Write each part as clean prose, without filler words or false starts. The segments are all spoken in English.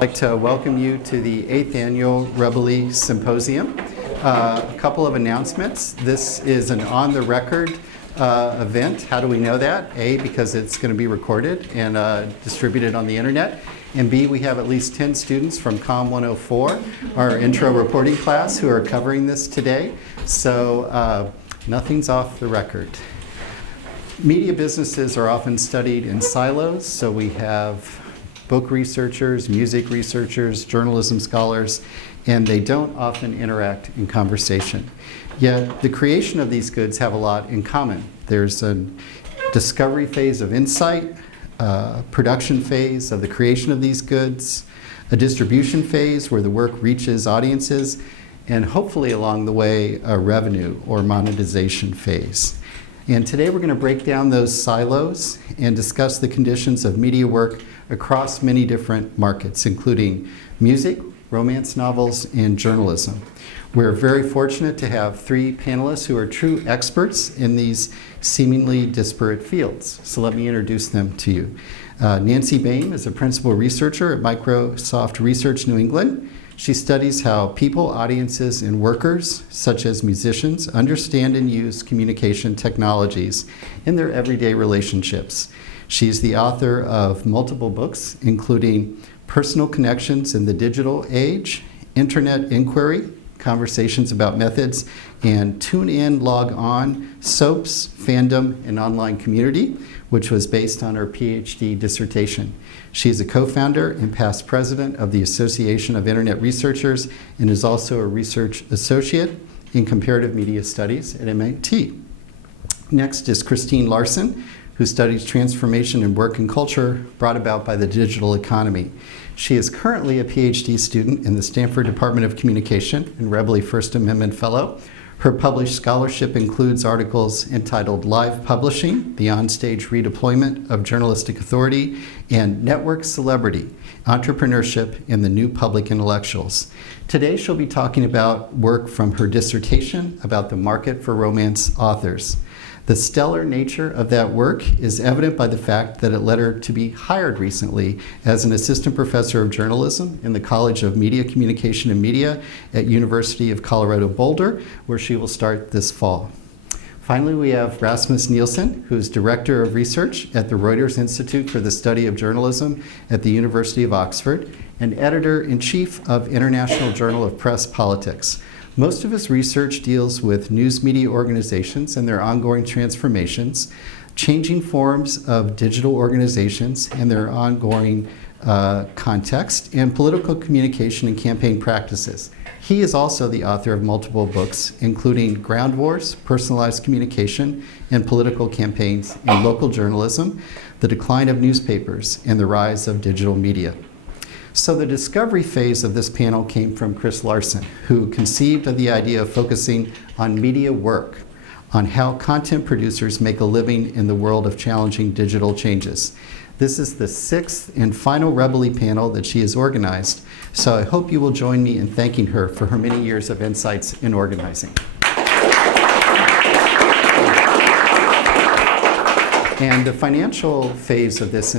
I'd like to welcome you to the 8th Annual Rebele Symposium. A couple of announcements. This is an on-the-record event. How do we know that? A, because it's going to be recorded and distributed on the internet. And B, we have at least 10 students from COM 104, our intro reporting class, who are covering this today. So nothing's off the record. Media businesses are often studied in silos, so we have book researchers, music researchers, journalism scholars, and they don't often interact in conversation. Yet the creation of these goods have a lot in common. There's a discovery phase of insight, a production phase of the creation of these goods, a distribution phase where the work reaches audiences, and hopefully along the way, a revenue or monetization phase. And today we're going to break down those silos and discuss the conditions of media work across many different markets, including music, romance novels, and journalism. We're very fortunate to have three panelists who are true experts in these seemingly disparate fields. So let me introduce them to you. Nancy Baym is a principal researcher at Microsoft Research New England. She studies how people, audiences, and workers, such as musicians, understand and use communication technologies in their everyday relationships. She's the author of multiple books, including Personal Connections in the Digital Age, Internet Inquiry, Conversations About Methods, and Tune In, Log On, Soaps, Fandom, and Online Community, which was based on her PhD dissertation. She is a co-founder and past president of the Association of Internet Researchers and is also a research associate in comparative media studies at MIT. Next is Christine Larson, who studies transformation in work and culture brought about by the digital economy. She is currently a PhD student in the Stanford Department of Communication and Rebele First Amendment Fellow. Her published scholarship includes articles entitled Live Publishing, the Onstage Redeployment of Journalistic Authority, and Network Celebrity, Entrepreneurship and the New Public Intellectuals. Today she'll be talking about work from her dissertation about the market for romance authors. The stellar nature of that work is evident by the fact that it led her to be hired recently as an assistant professor of journalism in the College of Media, Communication, and Media at University of Colorado Boulder, where she will start this fall. Finally, we have Rasmus Nielson, who is Director of Research at the Reuters Institute for the Study of Journalism at the University of Oxford and Editor-in-Chief of International Journal of Press Politics. Most of his research deals with news media organizations and their ongoing transformations, changing forms of digital organizations and their ongoing context, and political communication and campaign practices. He is also the author of multiple books, including Ground Wars, Personalized Communication, and Political Campaigns in Local Journalism, The Decline of Newspapers, and the Rise of Digital Media. So the discovery phase of this panel came from Chris Larson, who conceived of the idea of focusing on media work, on how content producers make a living in the world of challenging digital changes. This is the sixth and final Rebele panel that she has organized, so I hope you will join me in thanking her for her many years of insights in organizing. And the financial phase of this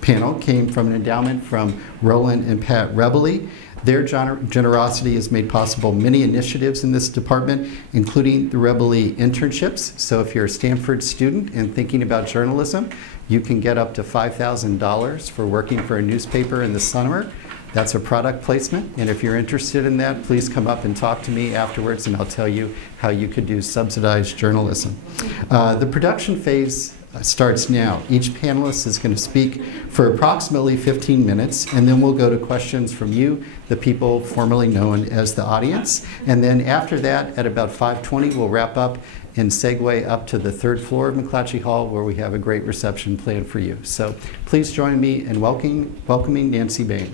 panel came from an endowment from Roland and Pat Rebele. Their generosity has made possible many initiatives in this department, including the Rebele internships. So if you're a Stanford student and thinking about journalism, you can get up to $5,000 for working for a newspaper in the summer. That's a product placement, and if you're interested in that, please come up and talk to me afterwards, and I'll tell you how you could do subsidized journalism. The production phase starts now. Each panelist is going to speak for approximately 15 minutes, and then we'll go to questions from you, the people formerly known as the audience. And then after that, at about 5:20, we'll wrap up and segue up to the third floor of McClatchy Hall, where we have a great reception planned for you. So please join me in welcoming Nancy Baym.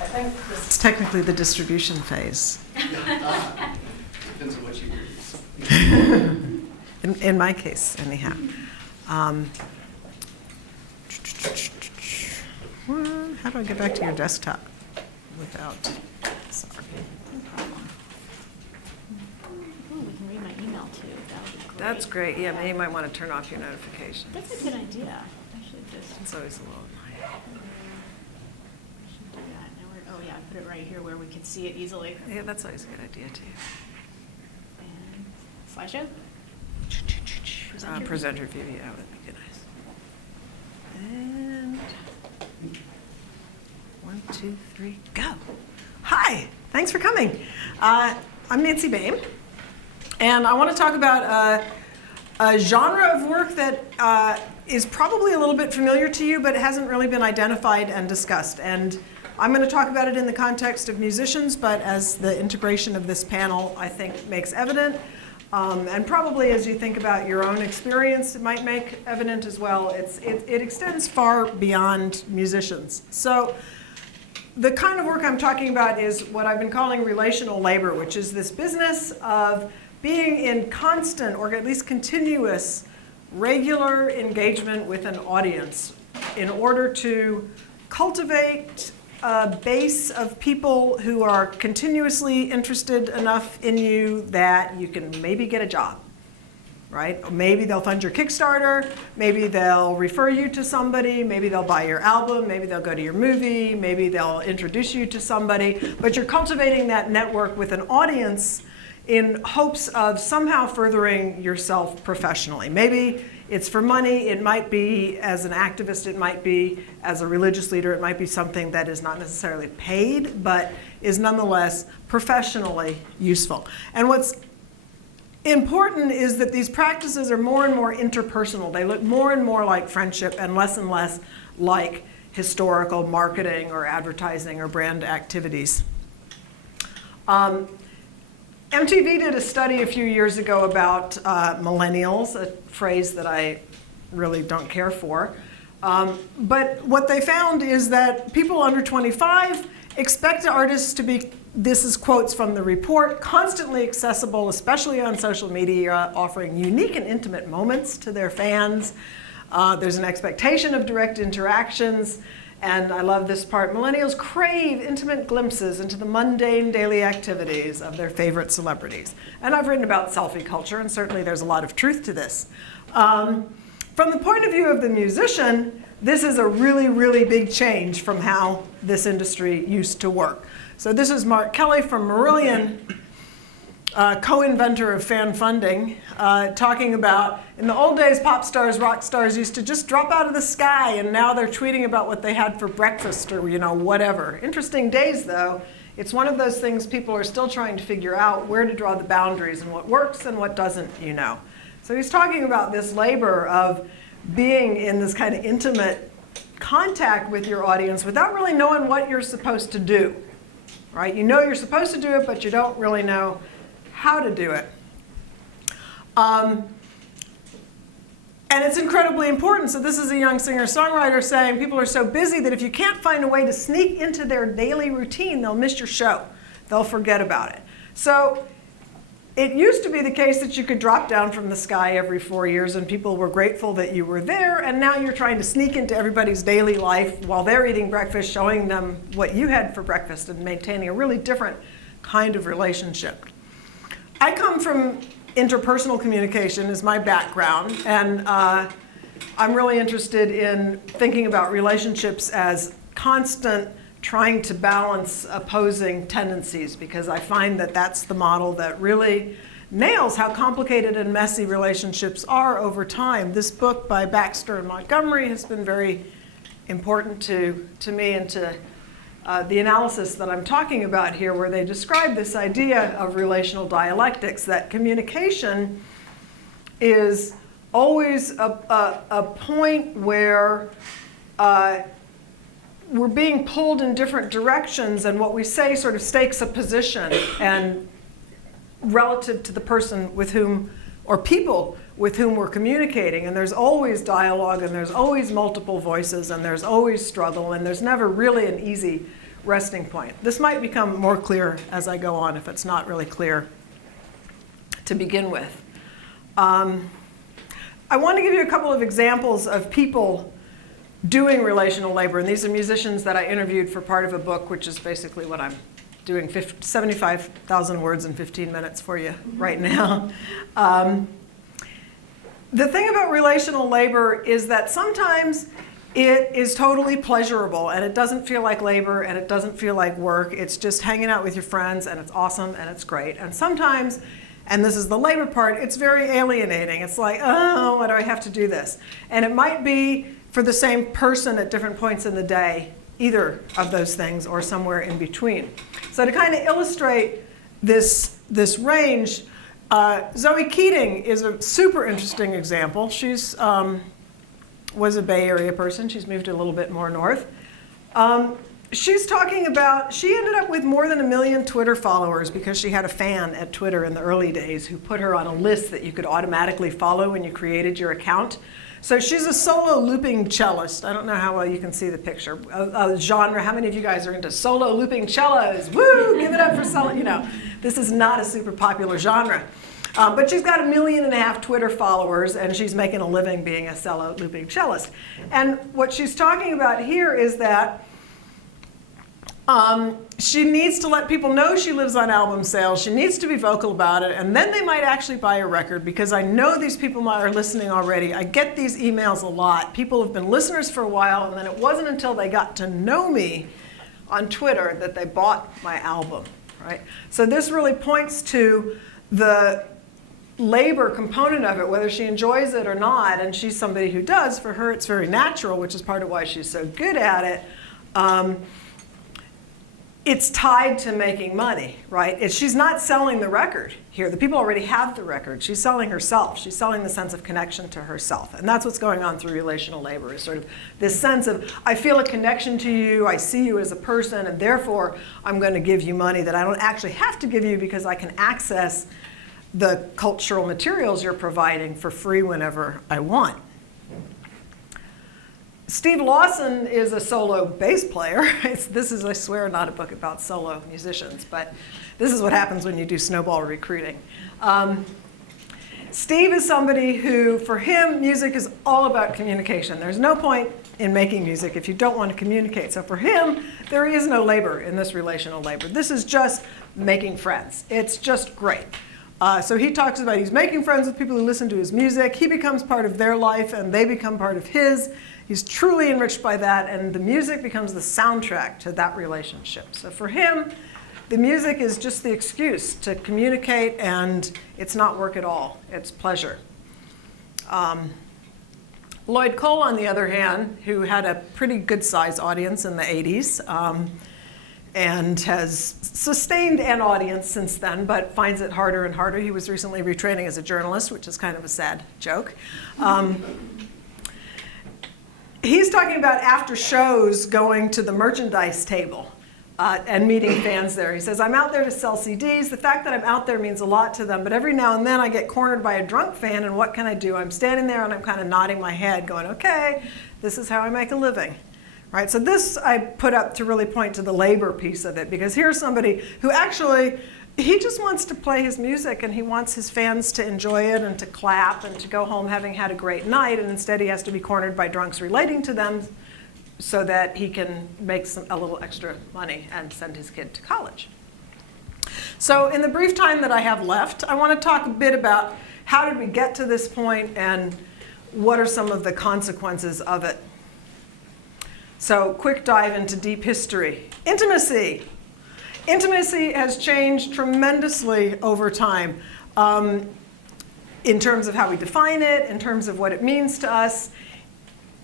I think this is technically the distribution phase. Depends on what you use. In my case, anyhow. How do I get back to your desktop without? Sorry. Ooh, we can read my email too. That would be cool. That's great. Yeah, maybe you might want to turn off your notifications. That's a good idea. I should just It's always a little annoying. should do that. Now oh yeah, put it right here where we can see it easily. Yeah, that's always a good idea too. And slideshow. Presenter view, yeah, that would be good. Nice. And 1, 2, 3, go. Hi, thanks for coming. I'm Nancy Baym, and I want to talk about a genre of work that is probably a little bit familiar to you, but hasn't really been identified and discussed. And I'm going to talk about it in the context of musicians, but as the integration of this panel, I think, makes evident. And probably as you think about your own experience, it might make evident as well. It extends far beyond musicians. So the kind of work I'm talking about is what I've been calling relational labor, which is this business of being in constant, or at least continuous, regular engagement with an audience in order to cultivate a base of people who are continuously interested enough in you that you can maybe get a job, right? Maybe they'll fund your Kickstarter, maybe they'll refer you to somebody, maybe they'll buy your album, maybe they'll go to your movie, maybe they'll introduce you to somebody, but you're cultivating that network with an audience in hopes of somehow furthering yourself professionally. Maybe it's for money, it might be as an activist, it might be as a religious leader, it might be something that is not necessarily paid, but is nonetheless professionally useful. And what's important is that these practices are more and more interpersonal. They look more and more like friendship and less like historical marketing or advertising or brand activities. MTV did a study a few years ago about millennials, a phrase that I really don't care for. But what they found is that people under 25 expect artists to be, this is quotes from the report, constantly accessible, especially on social media, offering unique and intimate moments to their fans. There's an expectation of direct interactions. And I love this part. Millennials crave intimate glimpses into the mundane daily activities of their favorite celebrities. And I've written about selfie culture, and certainly there's a lot of truth to this. From the point of view of the musician, this is a really, really big change from how this industry used to work. So this is Mark Kelly from Marillion, co-inventor of fan funding, talking about, in the old days, pop stars, rock stars used to just drop out of the sky, and now they're tweeting about what they had for breakfast or, whatever. Interesting days, though. It's one of those things people are still trying to figure out where to draw the boundaries and what works and what doesn't, So he's talking about this labor of being in this kind of intimate contact with your audience without really knowing what you're supposed to do, right? You know you're supposed to do it, but you don't really know how to do it. And it's incredibly important. So this is a young singer-songwriter saying people are so busy that if you can't find a way to sneak into their daily routine, they'll miss your show. They'll forget about it. So it used to be the case that you could drop down from the sky every 4 years and people were grateful that you were there, and now you're trying to sneak into everybody's daily life while they're eating breakfast, showing them what you had for breakfast and maintaining a really different kind of relationship. I come from interpersonal communication is my background, and I'm really interested in thinking about relationships as constant trying to balance opposing tendencies, because I find that that's the model that really nails how complicated and messy relationships are over time. This book by Baxter and Montgomery has been very important to me and to the analysis that I'm talking about here, where they describe this idea of relational dialectics, that communication is always a point where we're being pulled in different directions, and what we say sort of stakes a position and relative to the person with whom, or people with whom we're communicating. And there's always dialogue, and there's always multiple voices, and there's always struggle, and there's never really an easy resting point. This might become more clear as I go on if it's not really clear to begin with. I want to give you a couple of examples of people doing relational labor, and these are musicians that I interviewed for part of a book, which is basically what I'm doing, 75,000 words in 15 minutes for you right now. The thing about relational labor is that sometimes it is totally pleasurable and it doesn't feel like labor and it doesn't feel like work. It's just hanging out with your friends and it's awesome and it's great. And sometimes, and this is the labor part, it's very alienating. It's like, oh, why do I have to do this? And it might be for the same person at different points in the day, either of those things or somewhere in between. So to kind of illustrate this range, Zoe Keating is a super interesting example. She's was a Bay Area person. She's moved a little bit more north. She's talking about, she ended up with more than 1 million Twitter followers because she had a fan at Twitter in the early days who put her on a list that you could automatically follow when you created your account. So she's a solo looping cellist. I don't know how well you can see the picture. A genre, how many of you guys are into solo looping cellos? Woo, give it up for solo, you know. This is not a super popular genre. But she's got 1.5 million Twitter followers, and she's making a living being a solo looping cellist. And what she's talking about here is that she needs to let people know she lives on album sales. She needs to be vocal about it, and then they might actually buy a record, because I know these people are listening already. I get these emails a lot. People have been listeners for a while, and then it wasn't until they got to know me on Twitter that they bought my album, right? So this really points to the labor component of it, whether she enjoys it or not, and she's somebody who does. For her, it's very natural, which is part of why she's so good at it. It's tied to making money, right? She's not selling the record here. The people already have the record. She's selling herself. She's selling the sense of connection to herself. And that's what's going on through relational labor, is sort of this sense of, I feel a connection to you, I see you as a person, and therefore I'm going to give you money that I don't actually have to give you because I can access the cultural materials you're providing for free whenever I want. Steve Lawson is a solo bass player. This is, I swear, not a book about solo musicians, but this is what happens when you do snowball recruiting. Steve is somebody who, for him, music is all about communication. There's no point in making music if you don't want to communicate. So for him, there is no labor in this relational labor. This is just making friends. It's just great. So he talks about he's making friends with people who listen to his music. He becomes part of their life, and they become part of his. He's truly enriched by that, and the music becomes the soundtrack to that relationship. So for him, the music is just the excuse to communicate, and it's not work at all. It's pleasure. Lloyd Cole, on the other hand, who had a pretty good-sized audience in the 80s, and has sustained an audience since then, but finds it harder and harder. He was recently retraining as a journalist, which is kind of a sad joke. He's talking about after shows going to the merchandise table and meeting fans there. He says, I'm out there to sell CDs. The fact that I'm out there means a lot to them, but every now and then I get cornered by a drunk fan, and what can I do? I'm standing there and I'm kind of nodding my head going, okay, this is how I make a living. Right, so this I put up to really point to the labor piece of it, because here's somebody who actually, he just wants to play his music and he wants his fans to enjoy it and to clap and to go home having had a great night, and instead he has to be cornered by drunks relating to them so that he can make a little extra money and send his kid to college. So in the brief time that I have left, I want to talk a bit about how did we get to this point and what are some of the consequences of it. So quick dive into deep history. Intimacy. Intimacy has changed tremendously over time in terms of how we define it, in terms of what it means to us.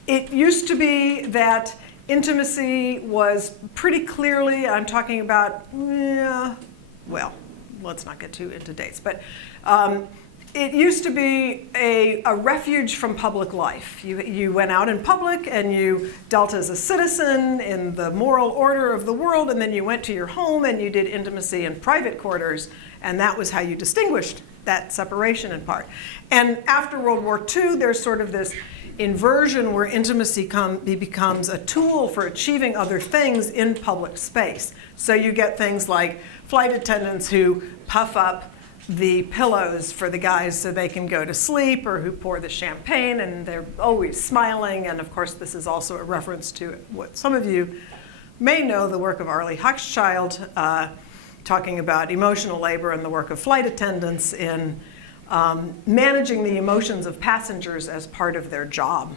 It used to be that intimacy was pretty clearly, I'm talking about, well, let's not get too into dates, but it used to be a refuge from public life. You went out in public and you dealt as a citizen in the moral order of the world, and then you went to your home and you did intimacy in private quarters, and that was how you distinguished that separation in part. And after World War II, there's sort of this inversion where intimacy becomes a tool for achieving other things in public space. So you get things like flight attendants who puff up the pillows for the guys so they can go to sleep, or who pour the champagne, and they're always smiling. And of course, this is also a reference to what some of you may know, the work of Arlie Hochschild, talking about emotional labor and the work of flight attendants in managing the emotions of passengers as part of their job.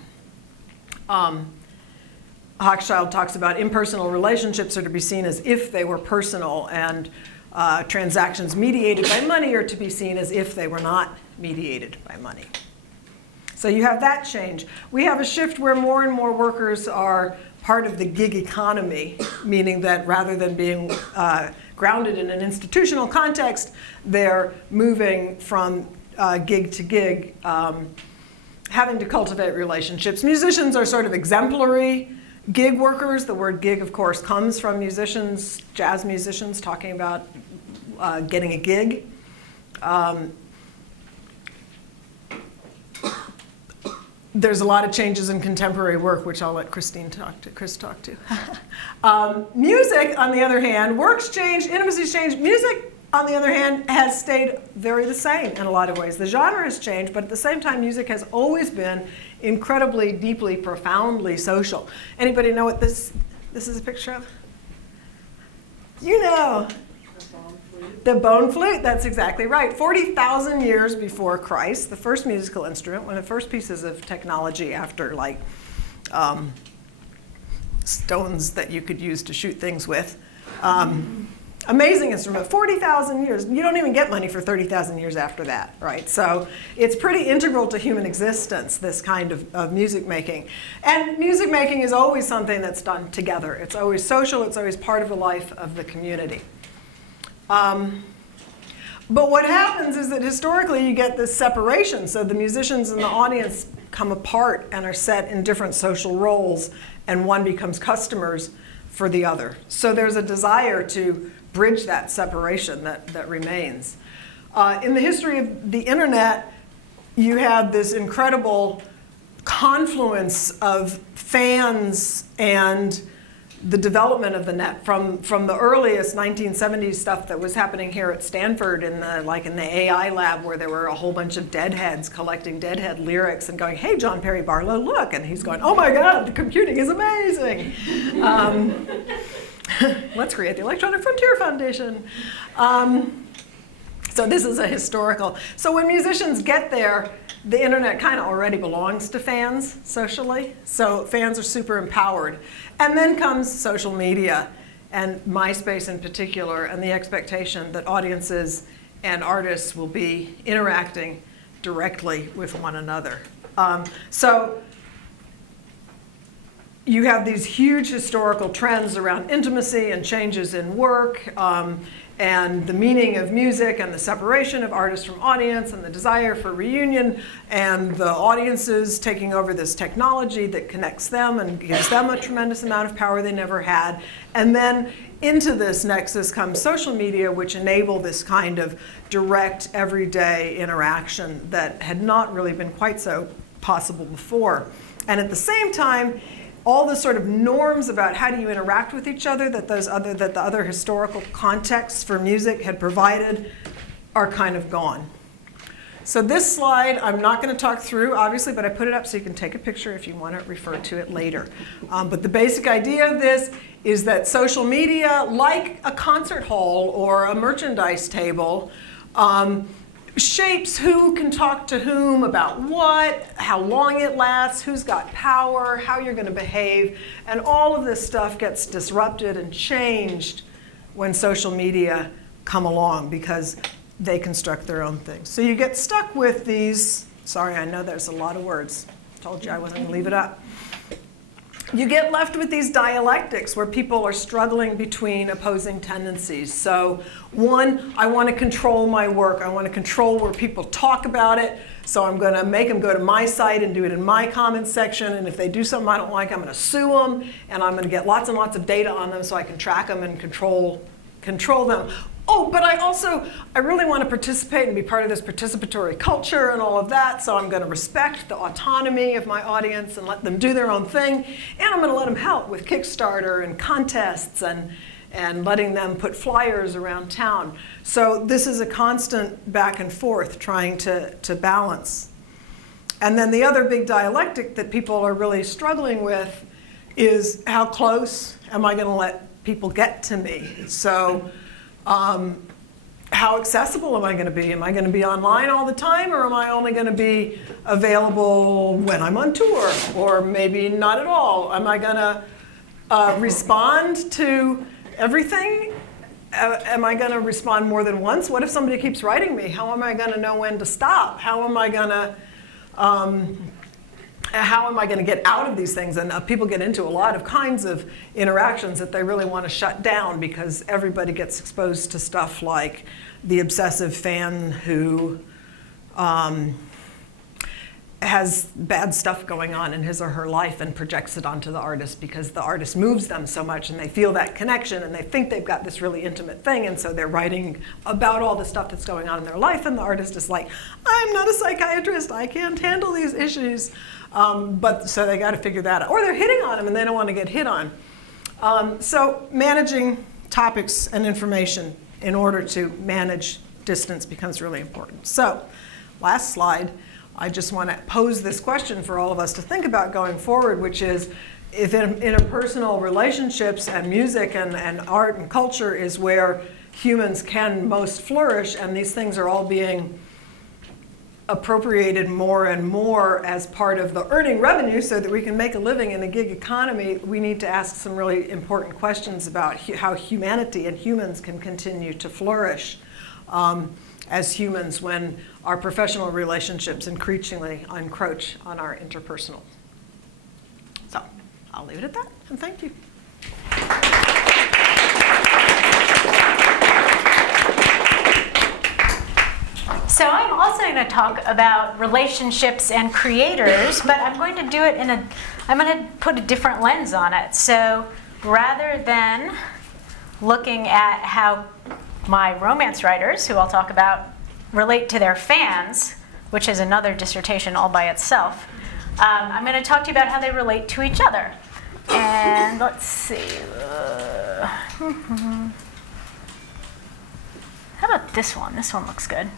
Hochschild talks about impersonal relationships are to be seen as if they were personal, and transactions mediated by money are to be seen as if they were not mediated by money. So you have that change. We have a shift where more and more workers are part of the gig economy, meaning that rather than being grounded in an institutional context, they're moving from gig to gig, having to cultivate relationships. Musicians are sort of exemplary gig workers. The word gig, of course, comes from musicians, jazz musicians talking about getting a gig. There's a lot of changes in contemporary work, which I'll let Chris talk to. Music, on the other hand, work's changed, intimacy's changed. Music, on the other hand, has stayed very the same in a lot of ways. The genre has changed, but at the same time, music has always been incredibly, deeply, profoundly social. Anybody know what this is a picture of? You know. The bone flute, that's exactly right. 40,000 years before Christ, the first musical instrument, one of the first pieces of technology after like stones that you could use to shoot things with. Amazing instrument, 40,000 years. You don't even get money for 30,000 years after that, right? So it's pretty integral to human existence, this kind of music making. And music making is always something that's done together. It's always social, it's always part of the life of the community. But what happens is that historically you get this separation. So the musicians and the audience come apart and are set in different social roles, and one becomes customers for the other. So there's a desire to bridge that separation that remains. In the history of the internet, you have this incredible confluence of fans and the development of the net from the earliest 1970s stuff that was happening here at Stanford in the AI lab, where there were a whole bunch of deadheads collecting deadhead lyrics and going, hey, John Perry Barlow, look. And he's going, oh my God, the computing is amazing. Let's create the Electronic Frontier Foundation. So this is a historical. So when musicians get there, the internet kind of already belongs to fans socially. So fans are super empowered. And then comes social media, and MySpace in particular, and the expectation that audiences and artists will be interacting directly with one another. So you have these huge historical trends around intimacy and changes in work, and the meaning of music and the separation of artist from audience and the desire for reunion and the audiences taking over this technology that connects them and gives them a tremendous amount of power they never had. And then into this nexus comes social media, which enable this kind of direct, everyday interaction that had not really been quite so possible before. And at the same time, all the sort of norms about how do you interact with each other that the other historical contexts for music had provided are kind of gone. So this slide, I'm not going to talk through, obviously, but I put it up so you can take a picture if you want to refer to it later. But the basic idea of this is that social media, like a concert hall or a merchandise table, shapes who can talk to whom about what, how long it lasts, who's got power, how you're going to behave, and all of this stuff gets disrupted and changed when social media come along because they construct their own things. So you get stuck with these, sorry, I know there's a lot of words. Told you I wasn't going to leave it up. You get left with these dialectics where people are struggling between opposing tendencies. So one, I want to control my work. I want to control where people talk about it. So I'm going to make them go to my site and do it in my comments section. And if they do something I don't like, I'm going to sue them. And I'm going to get lots and lots of data on them so I can track them and control them. Oh, but I really want to participate and be part of this participatory culture and all of that, so I'm going to respect the autonomy of my audience and let them do their own thing, and I'm going to let them help with Kickstarter and contests and letting them put flyers around town. So this is a constant back and forth trying to balance. And then the other big dialectic that people are really struggling with is how close am I going to let people get to me? So how accessible am I going to be? Am I going to be online all the time, or am I only going to be available when I'm on tour, or maybe not at all? Am I going to respond to everything? Am I going to respond more than once? What if somebody keeps writing me? How am I going to know when to stop? How am I going to get out of these things? And people get into a lot of kinds of interactions that they really want to shut down because everybody gets exposed to stuff like the obsessive fan who has bad stuff going on in his or her life and projects it onto the artist because the artist moves them so much and they feel that connection and they think they've got this really intimate thing, and so they're writing about all the stuff that's going on in their life, and the artist is like, I'm not a psychiatrist, I can't handle these issues. But so they got to figure that out. Or they're hitting on them and they don't want to get hit on. So managing topics and information in order to manage distance becomes really important. So last slide, I just want to pose this question for all of us to think about going forward, which is, if interpersonal relationships and music and art and culture is where humans can most flourish, and these things are all being appropriated more and more as part of the earning revenue so that we can make a living in a gig economy, we need to ask some really important questions about how humanity and humans can continue to flourish as humans when our professional relationships increasingly encroach on our interpersonal. So I'll leave it at that, and thank you. So I'm also going to talk about relationships and creators, but I'm going to do it I'm going to put a different lens on it. So rather than looking at how my romance writers, who I'll talk about, relate to their fans, which is another dissertation all by itself, I'm going to talk to you about how they relate to each other. And let's see. How about this one? This one looks good.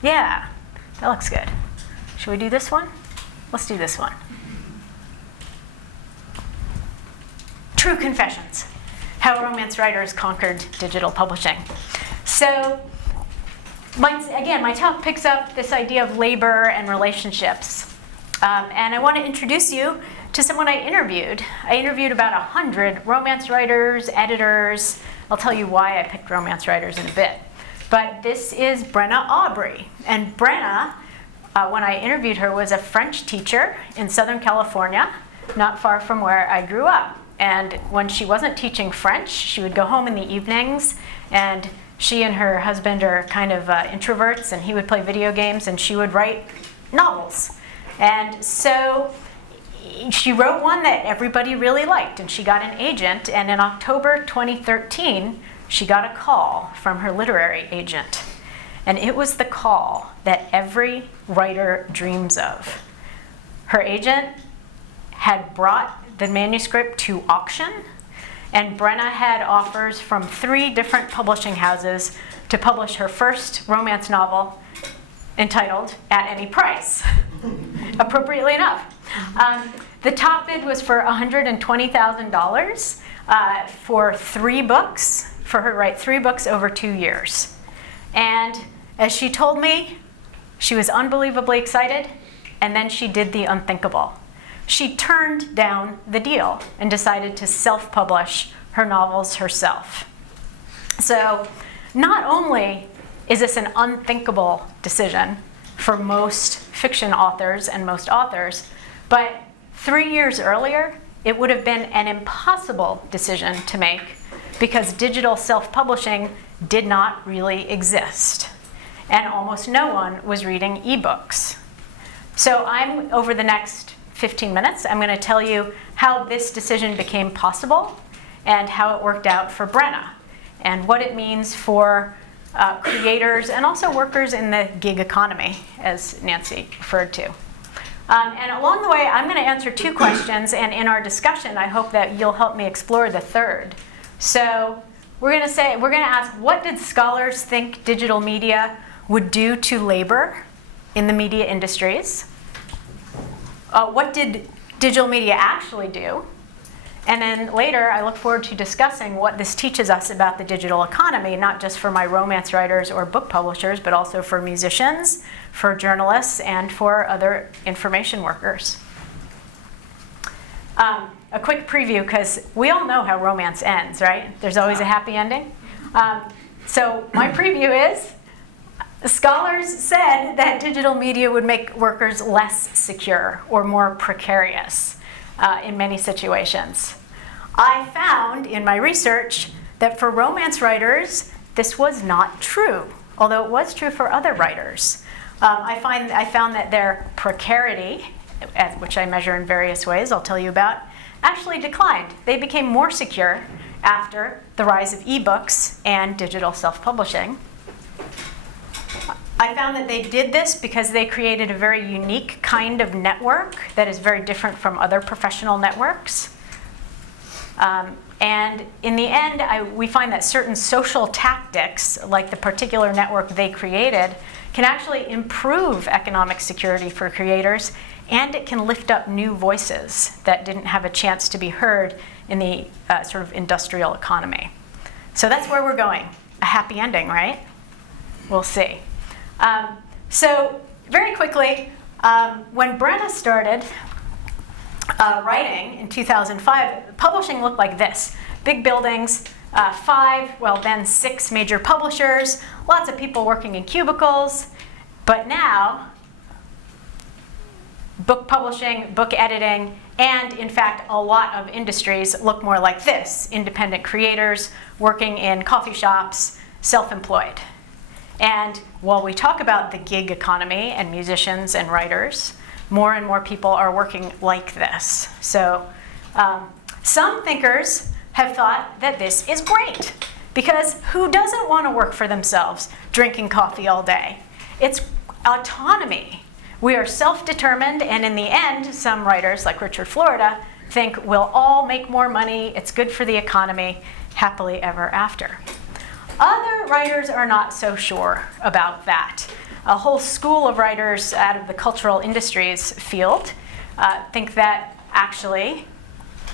Yeah, that looks good. Should we do this one? Let's do this one. True Confessions: How Romance Writers Conquered Digital Publishing. So, my talk picks up this idea of labor and relationships. And I want to introduce you to someone I interviewed. I interviewed about 100 romance writers, editors. I'll tell you why I picked romance writers in a bit. But this is Brenna Aubrey. And Brenna, when I interviewed her, was a French teacher in Southern California, not far from where I grew up. And when she wasn't teaching French, she would go home in the evenings, and she and her husband are kind of introverts, and he would play video games, and she would write novels. And so she wrote one that everybody really liked, and she got an agent, and in October 2013, she got a call from her literary agent. And it was the call that every writer dreams of. Her agent had brought the manuscript to auction, and Brenna had offers from 3 different publishing houses to publish her first romance novel entitled At Any Price, appropriately enough. The top bid was for $120,000 for 3 books, for her to write 3 books over 2 years. And as she told me, she was unbelievably excited, and then she did the unthinkable. She turned down the deal and decided to self-publish her novels herself. So not only is this an unthinkable decision for most fiction authors and most authors, but 3 years earlier, it would have been an impossible decision to make because digital self-publishing did not really exist. And almost no one was reading ebooks. So over the next 15 minutes, I'm going to tell you how this decision became possible and how it worked out for Brenna and what it means for creators and also workers in the gig economy, as Nancy referred to. And along the way, I'm going to answer 2 questions, and in our discussion, I hope that you'll help me explore the third. So we're going to ask, what did scholars think digital media would do to labor in the media industries? What did digital media actually do? And then later, I look forward to discussing what this teaches us about the digital economy, not just for my romance writers or book publishers, but also for musicians, for journalists, and for other information workers. A quick preview, because we all know how romance ends, right? There's always a happy ending. So my preview is, scholars said that digital media would make workers less secure or more precarious in many situations. I found in my research that for romance writers, this was not true, although it was true for other writers. I found that their precarity, which I measure in various ways I'll tell you about, actually declined. They became more secure after the rise of ebooks and digital self-publishing. I found that they did this because they created a very unique kind of network that is very different from other professional networks. And in the end, we find that certain social tactics, like the particular network they created, can actually improve economic security for creators, and it can lift up new voices that didn't have a chance to be heard in the sort of industrial economy. So that's where we're going. A happy ending, right? We'll see. So very quickly, when Brenna started writing in 2005, publishing looked like this. Big buildings, 6 major publishers, lots of people working in cubicles. But now, book publishing, book editing, and in fact, a lot of industries look more like this. Independent creators working in coffee shops, self-employed. And while we talk about the gig economy and musicians and writers, more and more people are working like this. So some thinkers have thought that this is great, because who doesn't want to work for themselves, drinking coffee all day? It's autonomy. We are self-determined, and in the end, some writers, like Richard Florida, think we'll all make more money, it's good for the economy, happily ever after. Other writers are not so sure about that. A whole school of writers out of the cultural industries field think that actually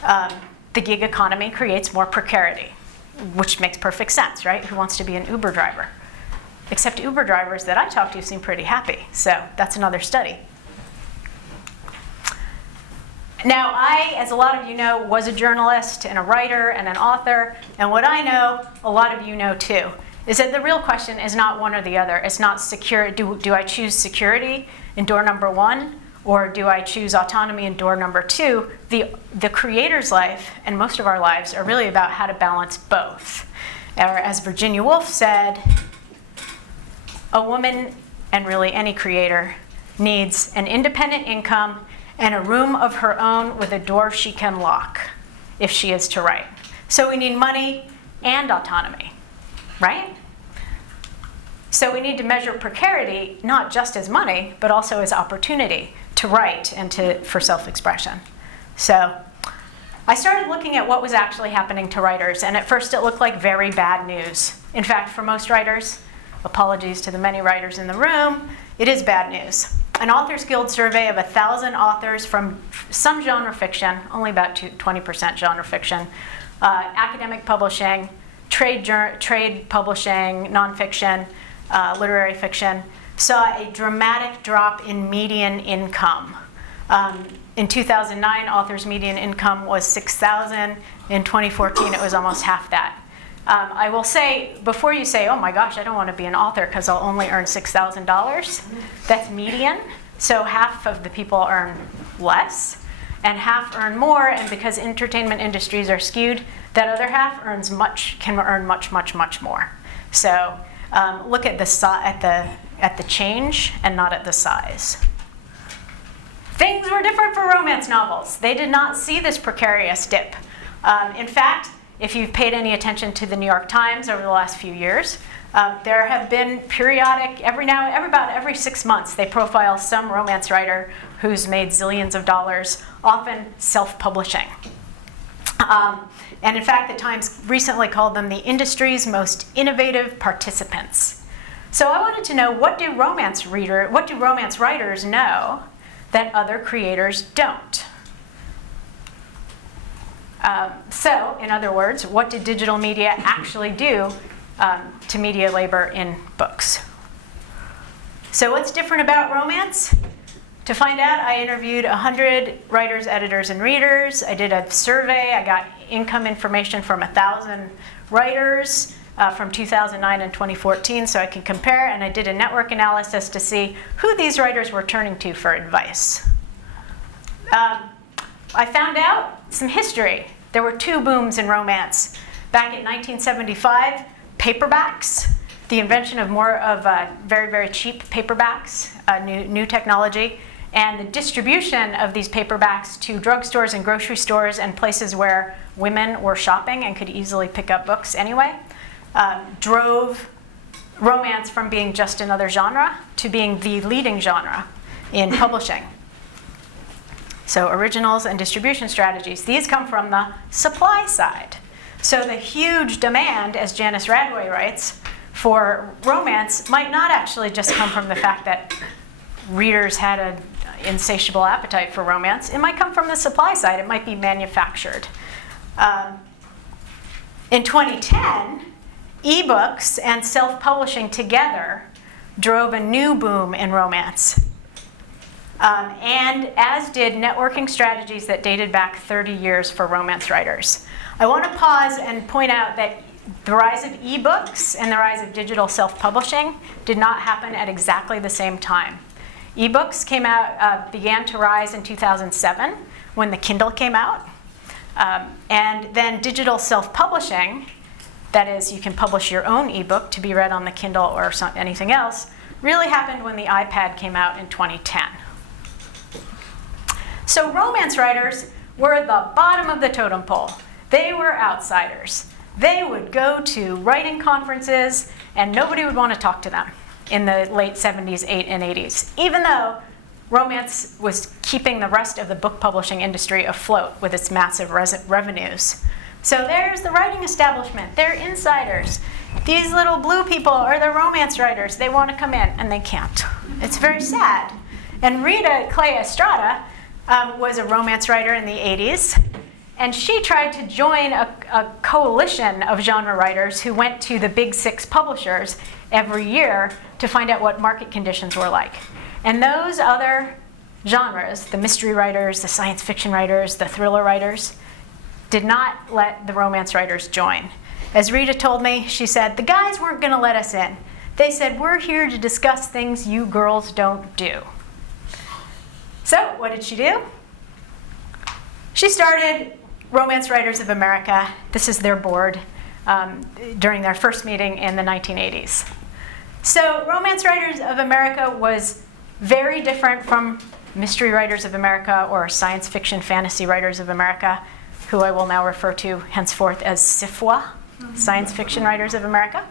the gig economy creates more precarity, which makes perfect sense, right? Who wants to be an Uber driver? Except Uber drivers that I talk to seem pretty happy, so that's another study. Now, I, as a lot of you know, was a journalist and a writer and an author, and what I know, a lot of you know too, is that the real question is not one or the other. It's not secure. Do I choose security in door number 1, or do I choose autonomy in door number 2? The creator's life, and most of our lives, are really about how to balance both. Or as Virginia Woolf said, a woman, and really any creator, needs an independent income and a room of her own with a door she can lock if she is to write. So we need money and autonomy, right? So we need to measure precarity not just as money, but also as opportunity to write and for self-expression. So I started looking at what was actually happening to writers, and at first it looked like very bad news. In fact, for most writers, apologies to the many writers in the room, it is bad news. An Authors Guild survey of 1,000 authors from some genre fiction, only about 20% genre fiction, academic publishing, trade publishing, nonfiction, literary fiction, saw a dramatic drop in median income. In 2009, authors' median income was $6,000. In 2014, it was almost half that. I will say, before you say, oh my gosh, I don't want to be an author because I'll only earn $6,000, that's median. So half of the people earn less, and half earn more, and because entertainment industries are skewed, that other half can earn much more. So look at the change and not at the size. Things were different for romance novels. They did not see this precarious dip. In fact, if you've paid any attention to the New York Times over the last few years, there have been periodic, about every 6 months, they profile some romance writer who's made zillions of dollars, often self-publishing. And in fact, the Times recently called them the industry's most innovative participants. So I wanted to know, what do romance writers know that other creators don't? So, in other words, what did digital media actually do to media labor in books? So what's different about romance? To find out, I interviewed 100 writers, editors, and readers. I did a survey. I got income information from 1,000 writers from 2009 and 2014, so I can compare. And I did a network analysis to see who these writers were turning to for advice. I found out some history. There were two booms in romance. Back in 1975, paperbacks, the invention of very, very cheap paperbacks, new technology, and the distribution of these paperbacks to drugstores and grocery stores and places where women were shopping and could easily pick up books anyway, drove romance from being just another genre to being the leading genre in publishing. So originals and distribution strategies, these come from the supply side. So the huge demand, as Janice Radway writes, for romance might not actually just come from the fact that readers had an insatiable appetite for romance. It might come from the supply side. It might be manufactured. In 2010, ebooks and self-publishing together drove a new boom in romance. And as did networking strategies that dated back 30 years for romance writers. I want to pause and point out that the rise of ebooks and the rise of digital self-publishing did not happen at exactly the same time. Ebooks began to rise in 2007 when the Kindle came out. And then digital self-publishing, that is, you can publish your own ebook to be read on the Kindle or anything else, really happened when the iPad came out in 2010. So romance writers were at the bottom of the totem pole. They were outsiders. They would go to writing conferences and nobody would want to talk to them in the late 70s, 80s, even though romance was keeping the rest of the book publishing industry afloat with its massive revenues. So there's the writing establishment. They're insiders. These little blue people are the romance writers. They want to come in and they can't. It's very sad. And Rita Clay Estrada was a romance writer in the 80s. And she tried to join a coalition of genre writers who went to the big 6 publishers every year to find out what market conditions were like. And those other genres, the mystery writers, the science fiction writers, the thriller writers, did not let the romance writers join. As Rita told me, she said, the guys weren't going to let us in. They said, we're here to discuss things you girls don't do. So what did she do? She started Romance Writers of America. This is their board during their first meeting in the 1980s. So Romance Writers of America was very different from Mystery Writers of America or Science Fiction Fantasy Writers of America, who I will now refer to henceforth as SFWA, Science Fiction Writers of America.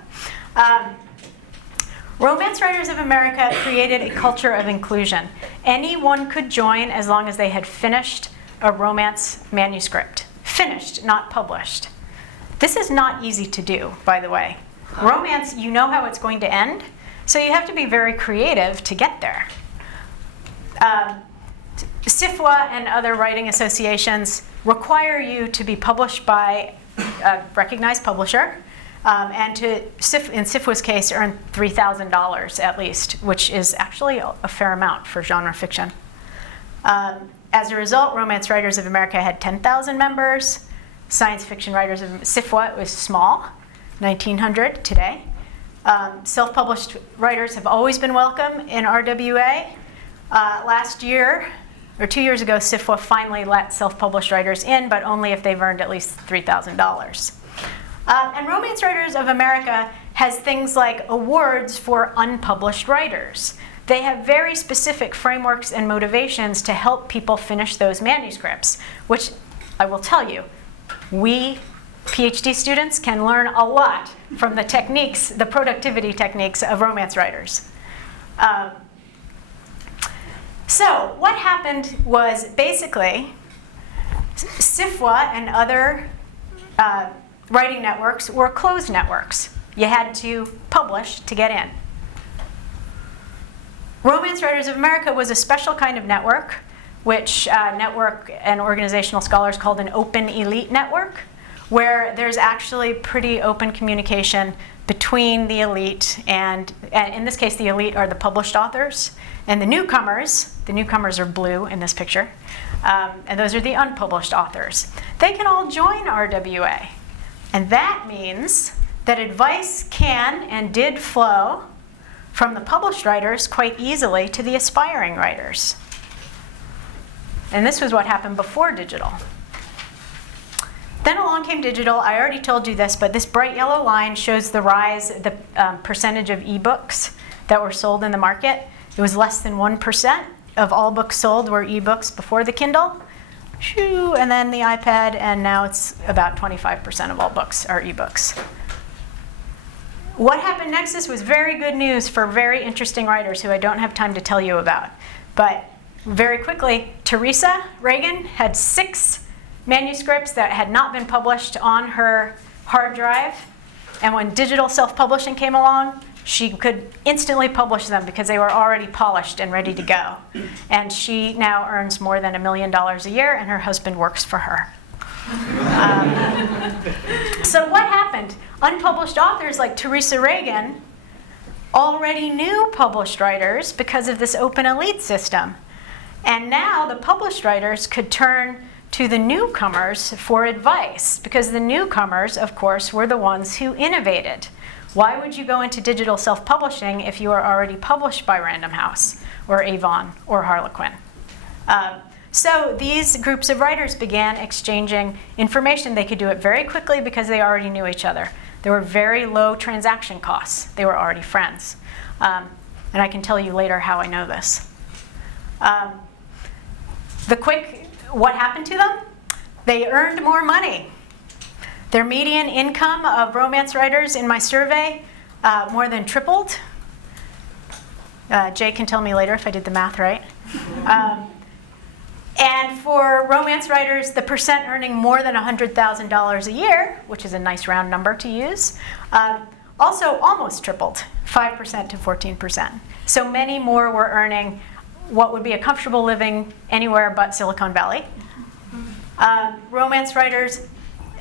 Romance Writers of America created a culture of inclusion. Anyone could join as long as they had finished a romance manuscript. Finished, not published. This is not easy to do, by the way. Romance, you know how it's going to end, so you have to be very creative to get there. SFWA and other writing associations require you to be published by a recognized publisher, and to, in SFWA's case, earn $3,000 at least, which is actually a fair amount for genre fiction. As a result, Romance Writers of America had 10,000 members. Science Fiction Writers of SFWA was small, 1,900 today. Self-published writers have always been welcome in RWA. Last year, or 2 years ago, SFWA finally let self-published writers in, but only if they've earned at least $3,000. And Romance Writers of America has things like awards for unpublished writers. They have very specific frameworks and motivations to help people finish those manuscripts, which I will tell you, we PhD students can learn a lot from the techniques, the productivity techniques of romance writers. So what happened was basically SFWA and other writing networks were closed networks. You had to publish to get in. Romance Writers of America was a special kind of network which network and organizational scholars called an open elite network, where there's actually pretty open communication between the elite and in this case, the elite are the published authors, and the newcomers are blue in this picture, and those are the unpublished authors. They can all join RWA, and that means that advice can and did flow from the published writers quite easily to the aspiring writers. And this was what happened before digital. Then along came digital. I already told you this, but this bright yellow line shows the rise, the percentage of ebooks that were sold in the market. It was less than 1% of all books sold were ebooks before the Kindle, and then the iPad, and now it's about 25% of all books are ebooks. What happened next was very good news for very interesting writers who I don't have time to tell you about. But very quickly, Teresa Reagan had 6 manuscripts that had not been published on her hard drive. And when digital self-publishing came along, she could instantly publish them because they were already polished and ready to go. And she now earns more than $1 million a year, and her husband works for her. So what happened? Unpublished authors like Teresa Reagan already knew published writers because of this open elite system. And now the published writers could turn to the newcomers for advice, because the newcomers, of course, were the ones who innovated. Why would you go into digital self-publishing if you are already published by Random House or Avon or Harlequin? So these groups of writers began exchanging information. They could do it very quickly because they already knew each other. There were very low transaction costs. They were already friends. And I can tell you later how I know this. What happened to them? They earned more money. Their median income of romance writers in my survey more than tripled. Jay can tell me later if I did the math right. And for romance writers, the percent earning more than $100,000 a year, which is a nice round number to use, also almost tripled, 5% to 14%. So many more were earning what would be a comfortable living anywhere but Silicon Valley. Romance writers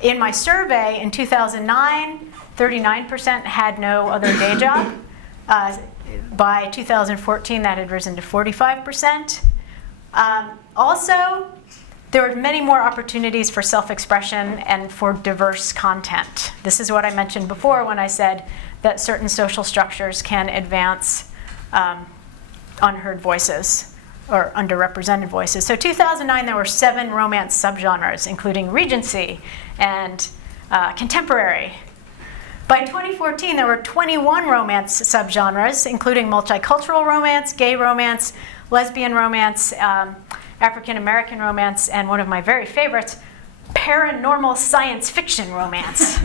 in my survey in 2009, 39% had no other day job. By 2014, that had risen to 45%. Also, there were many more opportunities for self-expression and for diverse content. This is what I mentioned before when I said that certain social structures can advance unheard voices or underrepresented voices. So 2009, there were 7 romance subgenres, including Regency and contemporary. By 2014, there were 21 romance subgenres, including multicultural romance, gay romance, lesbian romance, African American romance, and one of my very favorites, paranormal science fiction romance.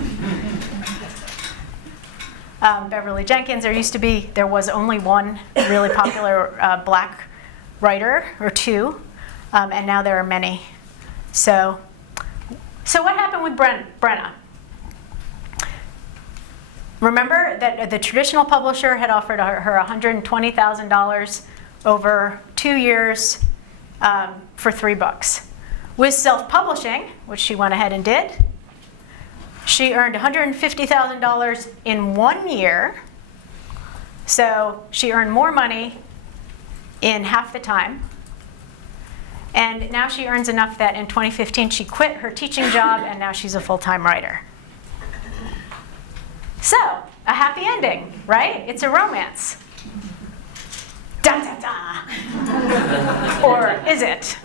Beverly Jenkins, there was only one really popular black writer, or 2, and now there are many. So what happened with Brenna? Remember that the traditional publisher had offered her $120,000 over 2 years for 3 books. With self-publishing, which she went ahead and did, she earned $150,000 in 1 year. So she earned more money in half the time. And now she earns enough that in 2015 she quit her teaching job, and now she's a full-time writer. So, a happy ending, right? It's a romance. Da da da. Or is it?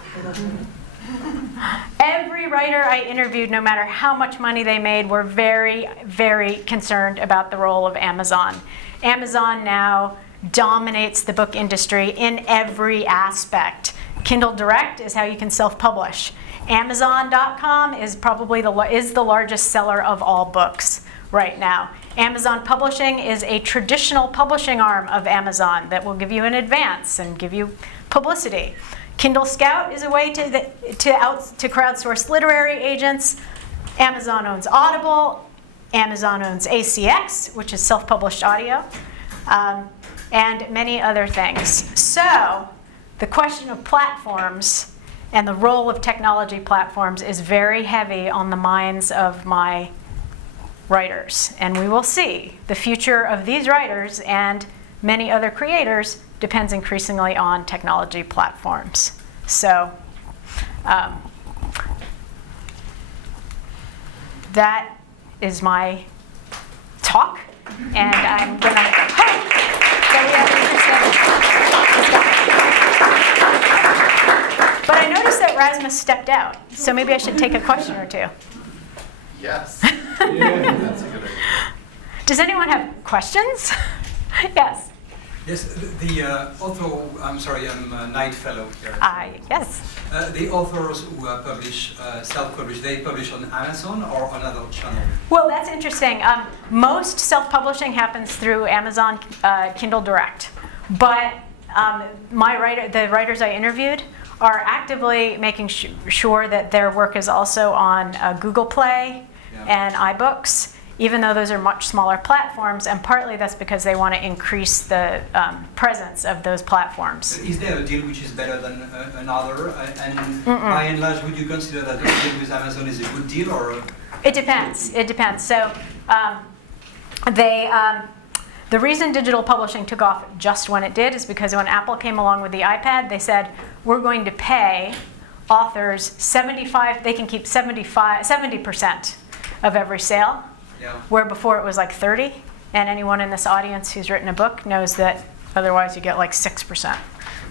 Every writer I interviewed, no matter how much money they made, were very, very concerned about the role of Amazon. Amazon now dominates the book industry in every aspect. Kindle Direct is how you can self-publish. Amazon.com is probably the largest seller of all books right now. Amazon Publishing is a traditional publishing arm of Amazon that will give you an advance and give you publicity. Kindle Scout is a way to crowdsource literary agents. Amazon owns Audible. Amazon owns ACX, which is self-published audio, and many other things. So the question of platforms And the role of technology platforms is very heavy on the minds of my writers. And we will see the future of these writers and many other creators depends increasingly on technology platforms. So that is my talk, and I'm going to hope that we have interesting discussion. But I noticed that Rasmus stepped out, so maybe I should take a question or two. Yes. Yeah, that's a good idea. Does anyone have questions? Yes. Yes, the author, I'm sorry, I'm a Knight Fellow here. Yes. The authors who publish, self-publish, they publish on Amazon or on other channel? Well, that's interesting. Most self-publishing happens through Amazon Kindle Direct. But the writers I interviewed are actively making sure that their work is also on Google Play and iBooks, even though those are much smaller platforms, and partly that's because they want to increase the presence of those platforms. Is there a deal which is better than another? And by and large, would you consider that the deal with Amazon is a good deal, or? It depends. It depends. So the reason digital publishing took off just when it did is because when Apple came along with the iPad, they said, we're going to pay authors 75, they can keep 70% of every sale. Yeah. Where before it was like 30, and anyone in this audience who's written a book knows that otherwise you get like 6%.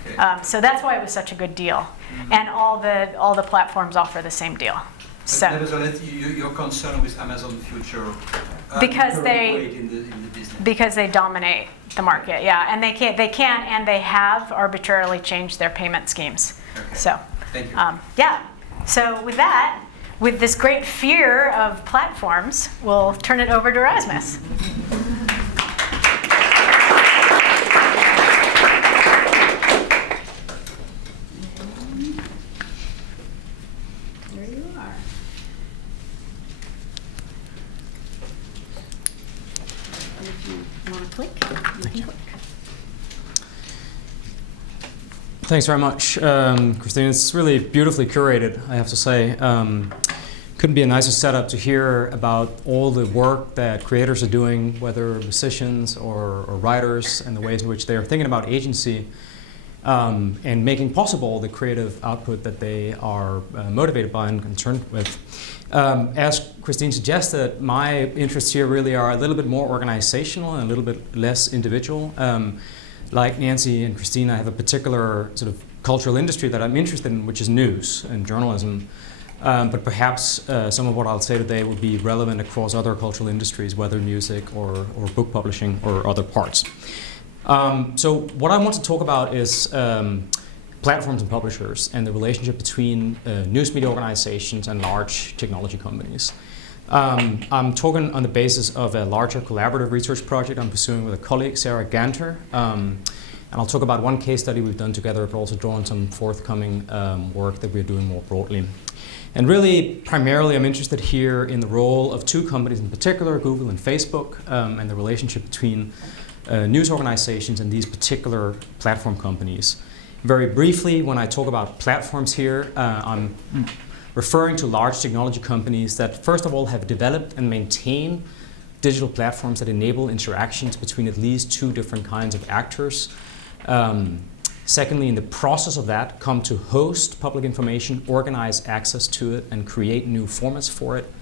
Okay. So that's why it was such a good deal, and all the platforms offer the same deal. But so nevertheless, you're concerned with Amazon future because in the business. Because they dominate the market, yeah, and they can and they have arbitrarily changed their payment schemes. Okay. So thank you. Yeah. So with that. With this great fear of platforms, we'll turn it over to Rasmus. There you are. And if you want to click, you can click. Thanks very much, Christine. It's really beautifully curated, I have to say. Couldn't be a nicer setup to hear about all the work that creators are doing, whether musicians or writers, and the ways in which they are thinking about agency and making possible the creative output that they are motivated by and concerned with. As Christine suggested, my interests here really are a little bit more organizational and a little bit less individual. Like Nancy and Christine, I have a particular sort of cultural industry that I'm interested in, which is news and journalism. But perhaps some of what I'll say today will be relevant across other cultural industries, whether music or book publishing or other parts. So what I want to talk about is platforms and publishers and the relationship between news media organizations and large technology companies. I'm talking on the basis of a larger collaborative research project I'm pursuing with a colleague, Sarah Ganter. And I'll talk about one case study we've done together, but also draw on some forthcoming work that we're doing more broadly. And really, primarily, I'm interested here in the role of two companies in particular, Google and Facebook, and the relationship between news organizations and these particular platform companies. Very briefly, when I talk about platforms here, I'm referring to large technology companies that, first of all, have developed and maintain digital platforms that enable interactions between at least two different kinds of actors. Secondly, in the process of that, come to host public information, organize access to it, and create new formats for it.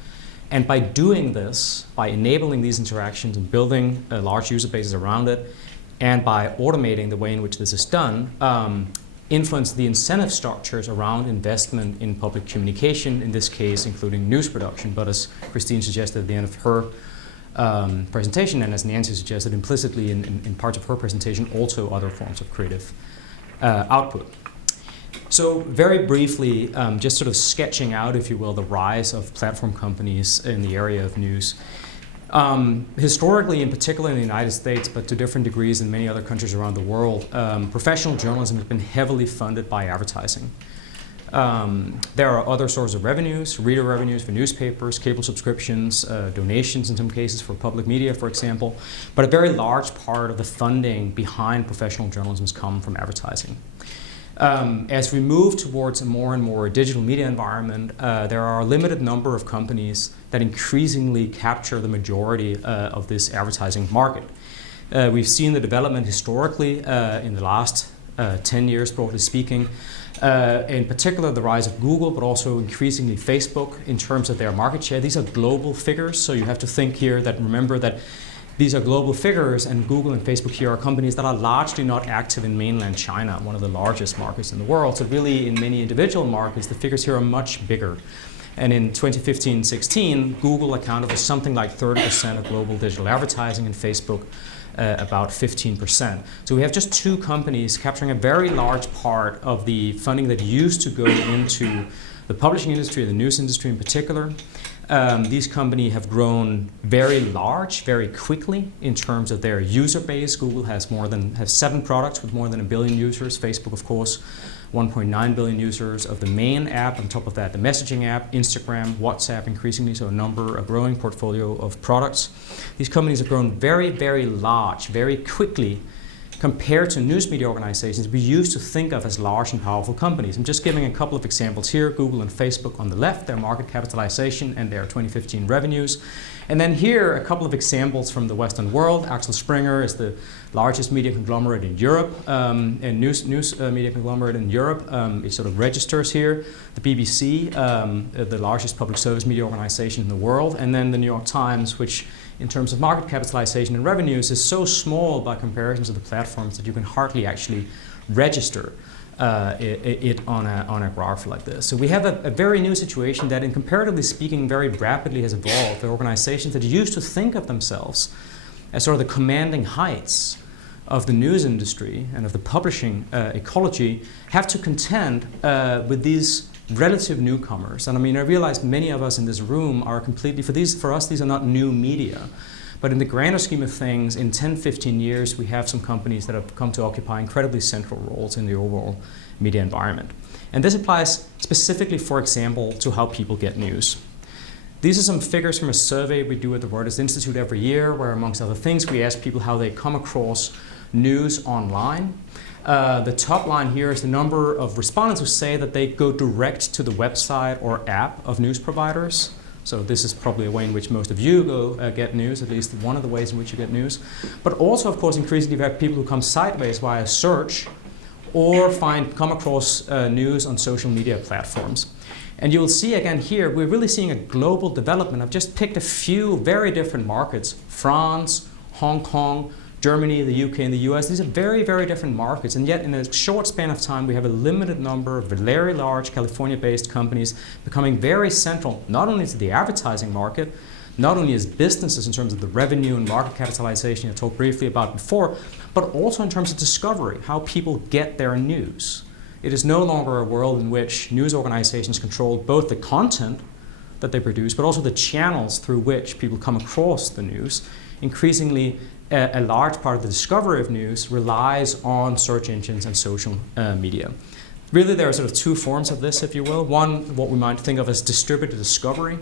And by doing this, by enabling these interactions and building large user bases around it, and by automating the way in which this is done, influence the incentive structures around investment in public communication, in this case including news production, but as Christine suggested at the end of her presentation, and as Nancy suggested implicitly in parts of her presentation, also other forms of creative output. So very briefly, just sort of sketching out, if you will, the rise of platform companies in the area of news. Historically, in particular in the United States, but to different degrees in many other countries around the world, professional journalism has been heavily funded by advertising. There are other sources of revenues, reader revenues for newspapers, cable subscriptions, donations in some cases for public media, for example. But a very large part of the funding behind professional journalism has come from advertising. As we move towards a more and more digital media environment, there are a limited number of companies that increasingly capture the majority of this advertising market. We've seen the development historically in the last 10 years, broadly speaking, in particular the rise of Google, but also increasingly Facebook in terms of their market share. These are global figures, so you have to think here that, remember that these are global figures, and Google and Facebook here are companies that are largely not active in mainland China, one of the largest markets in the world. So really, in many individual markets, the figures here are much bigger. And in 2015-16, Google accounted for something like 30% of global digital advertising, and Facebook about 15%. So we have just two companies capturing a very large part of the funding that used to go into the publishing industry, the news industry in particular. These companies have grown very large, very quickly in terms of their user base. Google has 7 products with more than 1 billion users. Facebook, of course, 1.9 billion users of the main app. On top of that, the messaging app, Instagram, WhatsApp, increasingly, so a growing portfolio of products. These companies have grown very, very large, very quickly, compared to news media organizations we used to think of as large and powerful companies. I'm just giving a couple of examples here. Google and Facebook on the left, their market capitalization and their 2015 revenues. And then here, a couple of examples from the Western world. Axel Springer is the largest media conglomerate in Europe, and news media conglomerate in Europe. It sort of registers here. The BBC, the largest public service media organization in the world, and then the New York Times, which in terms of market capitalization and revenues is so small by comparison to the platforms that you can hardly actually register it on a graph like this. So we have a very new situation that, in comparatively speaking, very rapidly has evolved. The organizations that used to think of themselves as sort of the commanding heights of the news industry and of the publishing ecology have to contend with these relative newcomers. And I mean, I realize many of us in this room are completely, for us, these are not new media. But in the grander scheme of things, in 10, 15 years, we have some companies that have come to occupy incredibly central roles in the overall media environment. And this applies specifically, for example, to how people get news. These are some figures from a survey we do at the Reuters Institute every year, where, amongst other things, we ask people how they come across news online. The top line here is the number of respondents who say that they go direct to the website or app of news providers. So this is probably a way in which most of you go get news, at least one of the ways in which you get news. But also, of course, increasingly we have people who come sideways via search or come across news on social media platforms. And you will see again here, we're really seeing a global development. I've just picked a few very different markets: France, Hong Kong, Germany, the UK, and the US. These are very, very different markets, and yet in a short span of time we have a limited number of very large California-based companies becoming very central, not only to the advertising market, not only as businesses in terms of the revenue and market capitalization I talked briefly about before, but also in terms of discovery, how people get their news. It is no longer a world in which news organizations control both the content that they produce, but also the channels through which people come across the news. Increasingly, a large part of the discovery of news relies on search engines and social media. Really, there are sort of two forms of this, if you will. One, what we might think of as distributed discovery.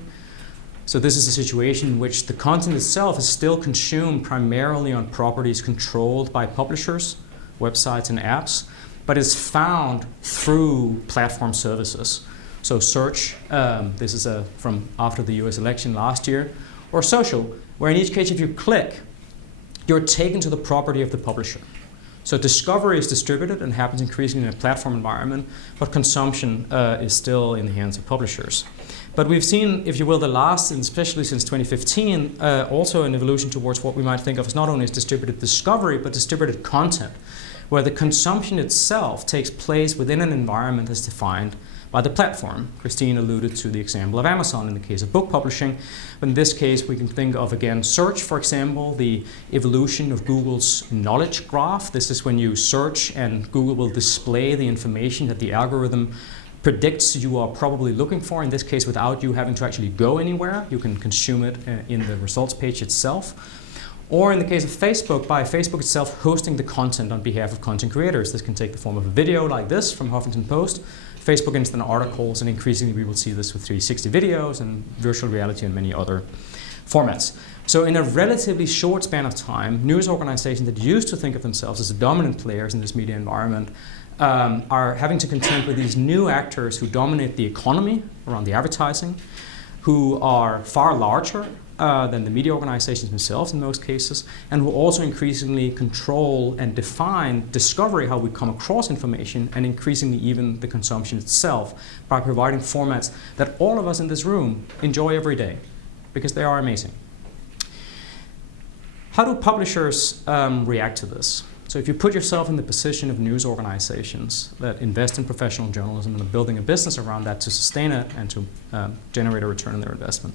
So this is a situation in which the content itself is still consumed primarily on properties controlled by publishers, websites, and apps, but is found through platform services. So search, this is from after the US election last year, or social, where in each case if you click, you're taken to the property of the publisher. So discovery is distributed and happens increasingly in a platform environment, but consumption is still in the hands of publishers. But we've seen, if you will, the last, and especially since 2015, also an evolution towards what we might think of as not only as distributed discovery, but distributed content, where the consumption itself takes place within an environment that's defined by the platform. Christine alluded to the example of Amazon in the case of book publishing. But in this case, we can think of, again, search, for example, the evolution of Google's knowledge graph. This is when you search and Google will display the information that the algorithm predicts you are probably looking for, in this case without you having to actually go anywhere. You can consume it in the results page itself. Or in the case of Facebook, by Facebook itself hosting the content on behalf of content creators. This can take the form of a video like this from Huffington Post, Facebook Instant Articles, and increasingly we will see this with 360 videos and virtual reality and many other formats. So in a relatively short span of time, news organizations that used to think of themselves as the dominant players in this media environment are having to contend with these new actors who dominate the economy around the advertising, who are far larger than the media organizations themselves in most cases, and who also increasingly control and define discovery, how we come across information, and increasingly even the consumption itself, by providing formats that all of us in this room enjoy every day, because they are amazing. How do publishers react to this? So if you put yourself in the position of news organizations that invest in professional journalism and are building a business around that to sustain it and to generate a return on their investment,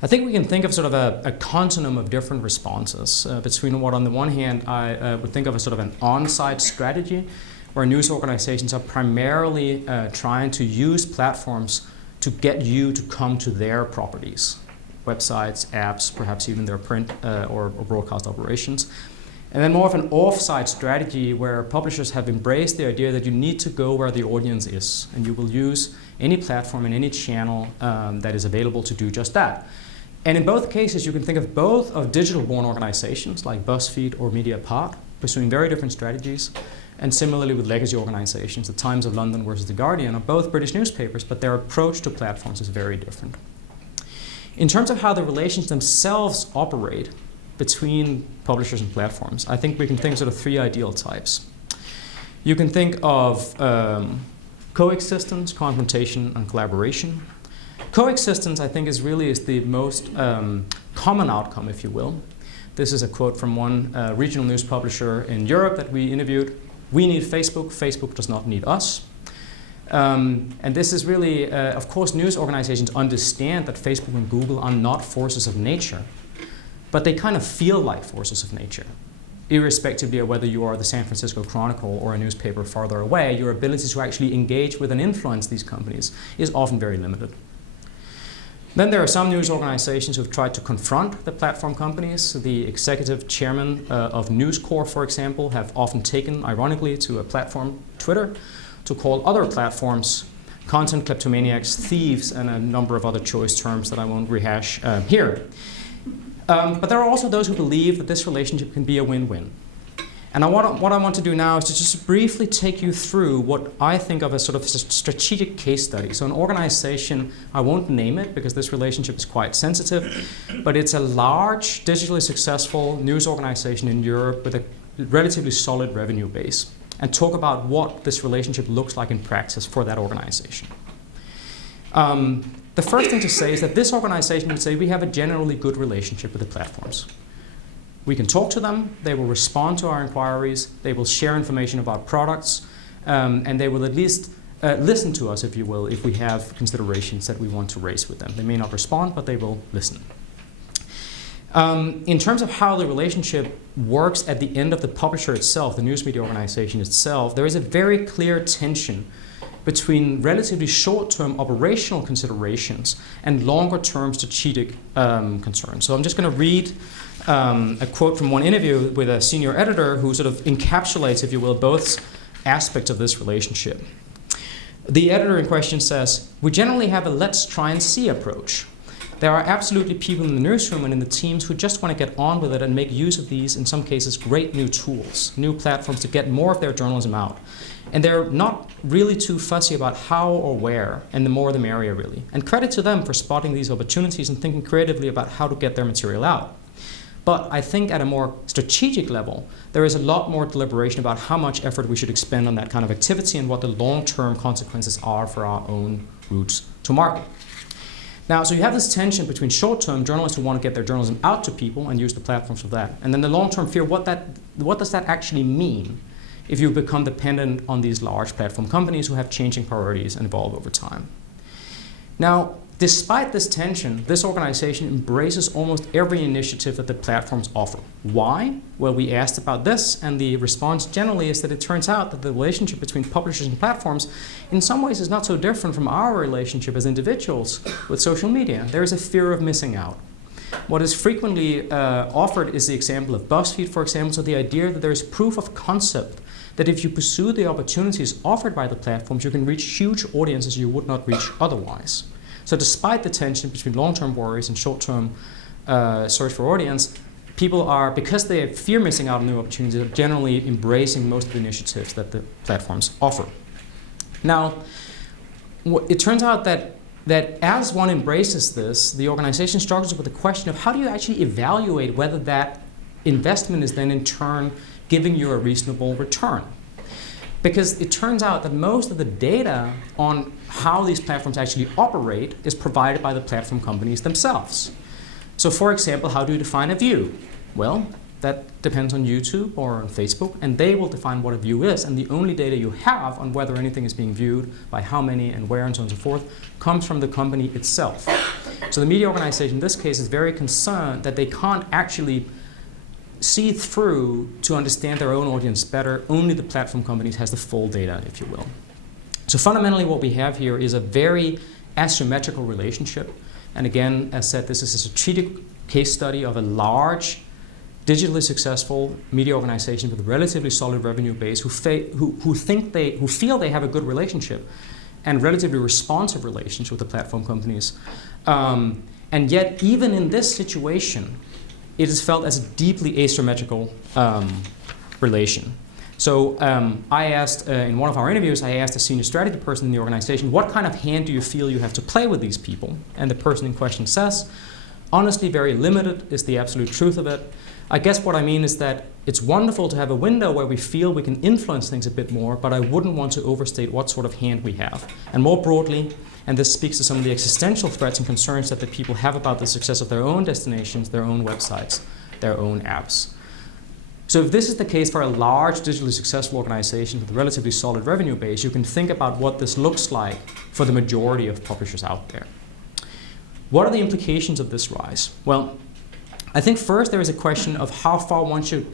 I think we can think of sort of a continuum of different responses between what, on the one hand, I would think of as sort of an on-site strategy, where news organizations are primarily trying to use platforms to get you to come to their properties, websites, apps, perhaps even their print or broadcast operations. And then more of an off-site strategy, where publishers have embraced the idea that you need to go where the audience is, and you will use any platform and any channel that is available to do just that. And in both cases, you can think of both of digital-born organizations like BuzzFeed or Mediapart pursuing very different strategies, and similarly with legacy organizations. The Times of London versus The Guardian are both British newspapers, but their approach to platforms is very different. In terms of how the relations themselves operate between publishers and platforms, I think we can think sort of three ideal types. You can think of coexistence, confrontation, and collaboration. Coexistence, I think, is the most common outcome, if you will. This is a quote from one regional news publisher in Europe that we interviewed. We need Facebook. Facebook does not need us. And this is really, of course, news organizations understand that Facebook and Google are not forces of nature, but they kind of feel like forces of nature. Irrespectively of whether you are the San Francisco Chronicle or a newspaper farther away, your ability to actually engage with and influence these companies is often very limited. Then there are some news organizations who've tried to confront the platform companies. The executive chairman of News Corp, for example, have often taken, ironically, to a platform, Twitter, to call other platforms content kleptomaniacs, thieves, and a number of other choice terms that I won't rehash here. But there are also those who believe that this relationship can be a win-win. And what I want to do now is to just briefly take you through what I think of as sort of a strategic case study. So an organization, I won't name it because this relationship is quite sensitive, but it's a large, digitally successful news organization in Europe with a relatively solid revenue base, and talk about what this relationship looks like in practice for that organization. The first thing to say is that this organization would say we have a generally good relationship with the platforms. We can talk to them, they will respond to our inquiries, they will share information about products, and they will at least listen to us, if you will, if we have considerations that we want to raise with them. They may not respond, but they will listen. In terms of how the relationship works at the end of the publisher itself, the news media organization itself, there is a very clear tension between relatively short-term operational considerations and longer-term strategic concerns. So I'm just going to read a quote from one interview with a senior editor who sort of encapsulates, if you will, both aspects of this relationship. The editor in question says, "We generally have a let's try and see approach. There are absolutely people in the newsroom and in the teams who just want to get on with it and make use of these, in some cases, great new tools, new platforms to get more of their journalism out. And they're not really too fussy about how or where, and the more the merrier, really. And credit to them for spotting these opportunities and thinking creatively about how to get their material out. But I think at a more strategic level, there is a lot more deliberation about how much effort we should expend on that kind of activity and what the long-term consequences are for our own routes to market." Now, so you have this tension between short-term journalists who want to get their journalism out to people and use the platforms for that, and then the long-term fear, what does that actually mean if you become dependent on these large platform companies who have changing priorities and evolve over time? Now, despite this tension, this organization embraces almost every initiative that the platforms offer. Why? Well, we asked about this, and the response generally is that it turns out that the relationship between publishers and platforms in some ways is not so different from our relationship as individuals with social media. There is a fear of missing out. What is frequently offered is the example of BuzzFeed, for example, so the idea that there is proof of concept that if you pursue the opportunities offered by the platforms, you can reach huge audiences you would not reach otherwise. So despite the tension between long-term worries and short-term search for audience, people are, because they fear missing out on new opportunities, are generally embracing most of the initiatives that the platforms offer. Now, it turns out that as one embraces this, the organization struggles with the question of how do you actually evaluate whether that investment is then in turn giving you a reasonable return. Because it turns out that most of the data on how these platforms actually operate is provided by the platform companies themselves. So for example, how do you define a view? Well, that depends on YouTube or on Facebook, and they will define what a view is, and the only data you have on whether anything is being viewed, by how many and where and so on and so forth, comes from the company itself. So the media organization in this case is very concerned that they can't actually see through to understand their own audience better. Only the platform companies has the full data, if you will. So fundamentally what we have here is a very asymmetrical relationship. And again, as said, this is a strategic case study of a large, digitally successful media organization with a relatively solid revenue base who feel they have a good relationship and relatively responsive relationship with the platform companies. And yet, even in this situation, it is felt as a deeply asymmetrical relation. So I asked, in one of our interviews, I asked a senior strategy person in the organization, what kind of hand do you feel you have to play with these people? And the person in question says, honestly, very limited is the absolute truth of it. I guess what I mean is that it's wonderful to have a window where we feel we can influence things a bit more, but I wouldn't want to overstate what sort of hand we have. And more broadly, and this speaks to some of the existential threats and concerns that the people have about the success of their own destinations, their own websites, their own apps. So if this is the case for a large, digitally successful organization with a relatively solid revenue base, you can think about what this looks like for the majority of publishers out there. What are the implications of this rise? Well, I think first there is a question of how far one should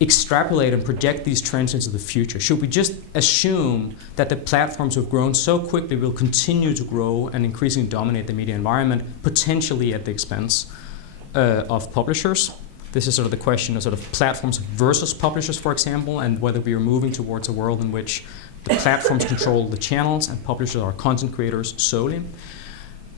extrapolate and project these trends into the future. Should we just assume that the platforms who have grown so quickly will continue to grow and increasingly dominate the media environment, potentially at the expense of publishers? This is sort of the question of sort of platforms versus publishers, for example, and whether we are moving towards a world in which the platforms control the channels and publishers are content creators solely.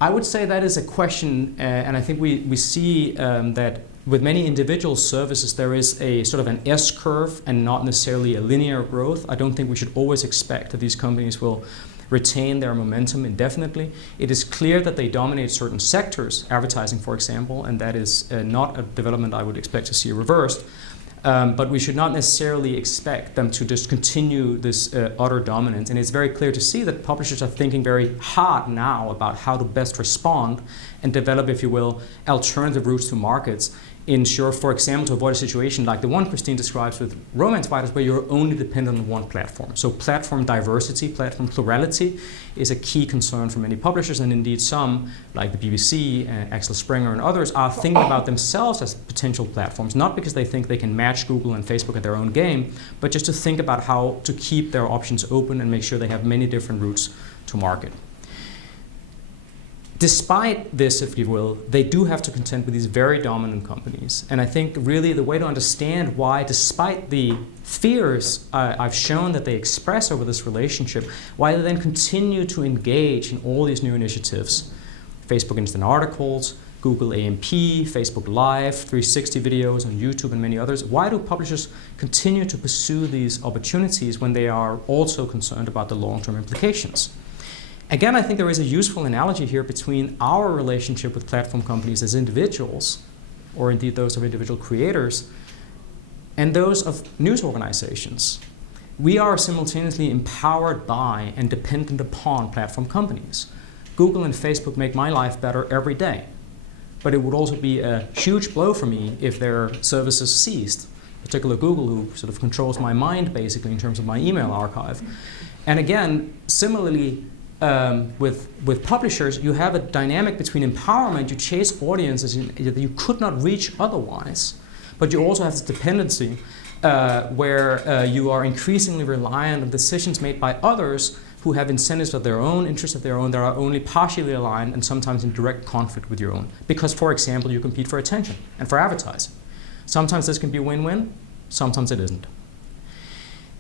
I would say that is a question, and I think we see that with many individual services, there is a sort of an S-curve and not necessarily a linear growth. I don't think we should always expect that these companies will retain their momentum indefinitely. It is clear that they dominate certain sectors, advertising, for example, and that is not a development I would expect to see reversed. But we should not necessarily expect them to just continue this utter dominance. And it's very clear to see that publishers are thinking very hard now about how to best respond and develop, if you will, alternative routes to markets. Ensure, for example, to avoid a situation like the one Christine describes with romance writers where you're only dependent on one platform. So platform diversity, platform plurality is a key concern for many publishers, and indeed some, like the BBC, Axel Springer and others, are thinking about themselves as potential platforms, not because they think they can match Google and Facebook at their own game, but just to think about how to keep their options open and make sure they have many different routes to market. Despite this, if you will, they do have to contend with these very dominant companies. And I think really the way to understand why, despite the fears I've shown that they express over this relationship, why they then continue to engage in all these new initiatives. Facebook Instant Articles, Google AMP, Facebook Live, 360 videos on YouTube and many others. Why do publishers continue to pursue these opportunities when they are also concerned about the long-term implications? Again, I think there is a useful analogy here between our relationship with platform companies as individuals, or indeed those of individual creators, and those of news organizations. We are simultaneously empowered by and dependent upon platform companies. Google and Facebook make my life better every day, but it would also be a huge blow for me if their services ceased, particularly Google, who sort of controls my mind basically in terms of my email archive. And again, similarly, with publishers, you have a dynamic between empowerment. You chase audiences that you could not reach otherwise, but you also have this dependency where you are increasingly reliant on decisions made by others who have incentives of their own, interests of their own, that are only partially aligned and sometimes in direct conflict with your own. Because, for example, you compete for attention and for advertising. Sometimes this can be a win-win, sometimes it isn't.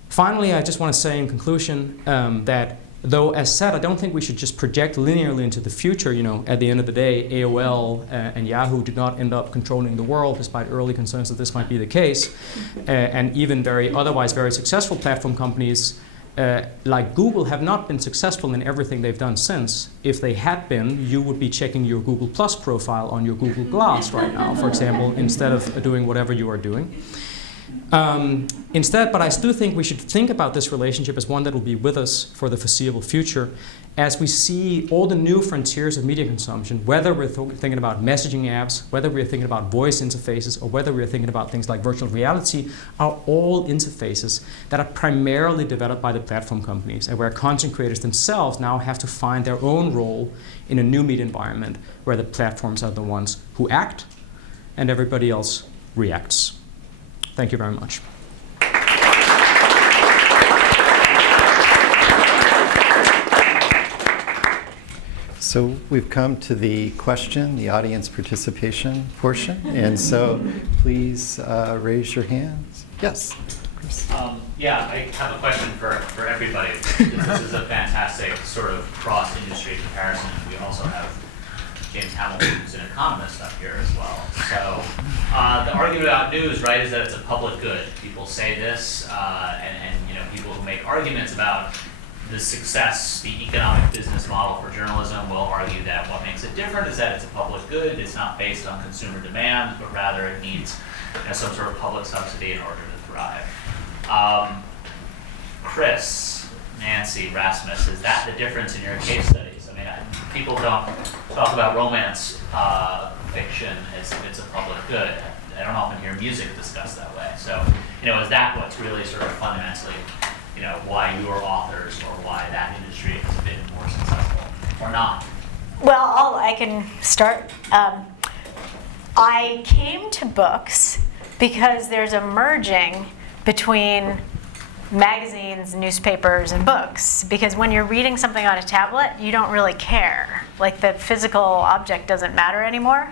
Finally, I just want to say in conclusion that Though, as said, I don't think we should just project linearly into the future. At the end of the day, AOL and Yahoo did not end up controlling the world, despite early concerns that this might be the case. And even otherwise very successful platform companies like Google have not been successful in everything they've done since. If they had been, you would be checking your Google Plus profile on your Google Glass right now, for example, instead of doing whatever you are doing. Instead, but I still think we should think about this relationship as one that will be with us for the foreseeable future as we see all the new frontiers of media consumption, whether we're thinking about messaging apps, whether we're thinking about voice interfaces, or whether we're thinking about things like virtual reality, are all interfaces that are primarily developed by the platform companies, and where content creators themselves now have to find their own role in a new media environment where the platforms are the ones who act and everybody else reacts. Thank you very much. So we've come to the audience participation portion. And so please raise your hands. Yes. Yeah, I have a question for everybody. This is a fantastic sort of cross-industry comparison. We also have James Hamilton, who's an economist, up here as well. So the argument about news, right, is that it's a public good. People say this, and people who make arguments about the success, the economic business model for journalism will argue that what makes it different is that it's a public good. It's not based on consumer demand, but rather it needs some sort of public subsidy in order to thrive. Chris, Nancy, Rasmus, is that the difference in your case studies? I mean, people don't talk about romance fiction as if it's a public good. I don't often hear music discussed that way. So, is that what's really sort of fundamentally, why your authors or why that industry has been more successful or not? Well, I can start. I came to books because there's a merging between magazines, newspapers, and books. Because when you're reading something on a tablet, you don't really care. Like, the physical object doesn't matter anymore,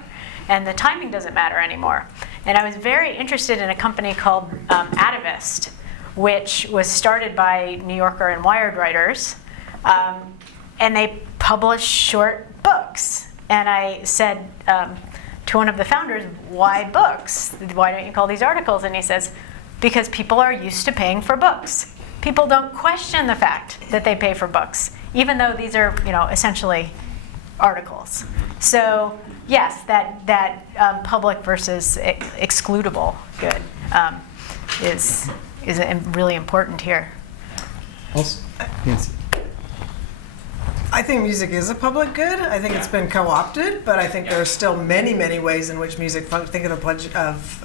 and the timing doesn't matter anymore. And I was very interested in a company called Atavist, which was started by New Yorker and Wired writers, and they publish short books. And I said to one of the founders, why books? Why don't you call these articles? And he says, because people are used to paying for books. People don't question the fact that they pay for books, even though these are, essentially articles. So yes, that public versus excludable good is really important here. Also, Nancy. I think music is a public good. I think it's been co-opted, but I think there are still many, many ways in which music. Think of the pledge of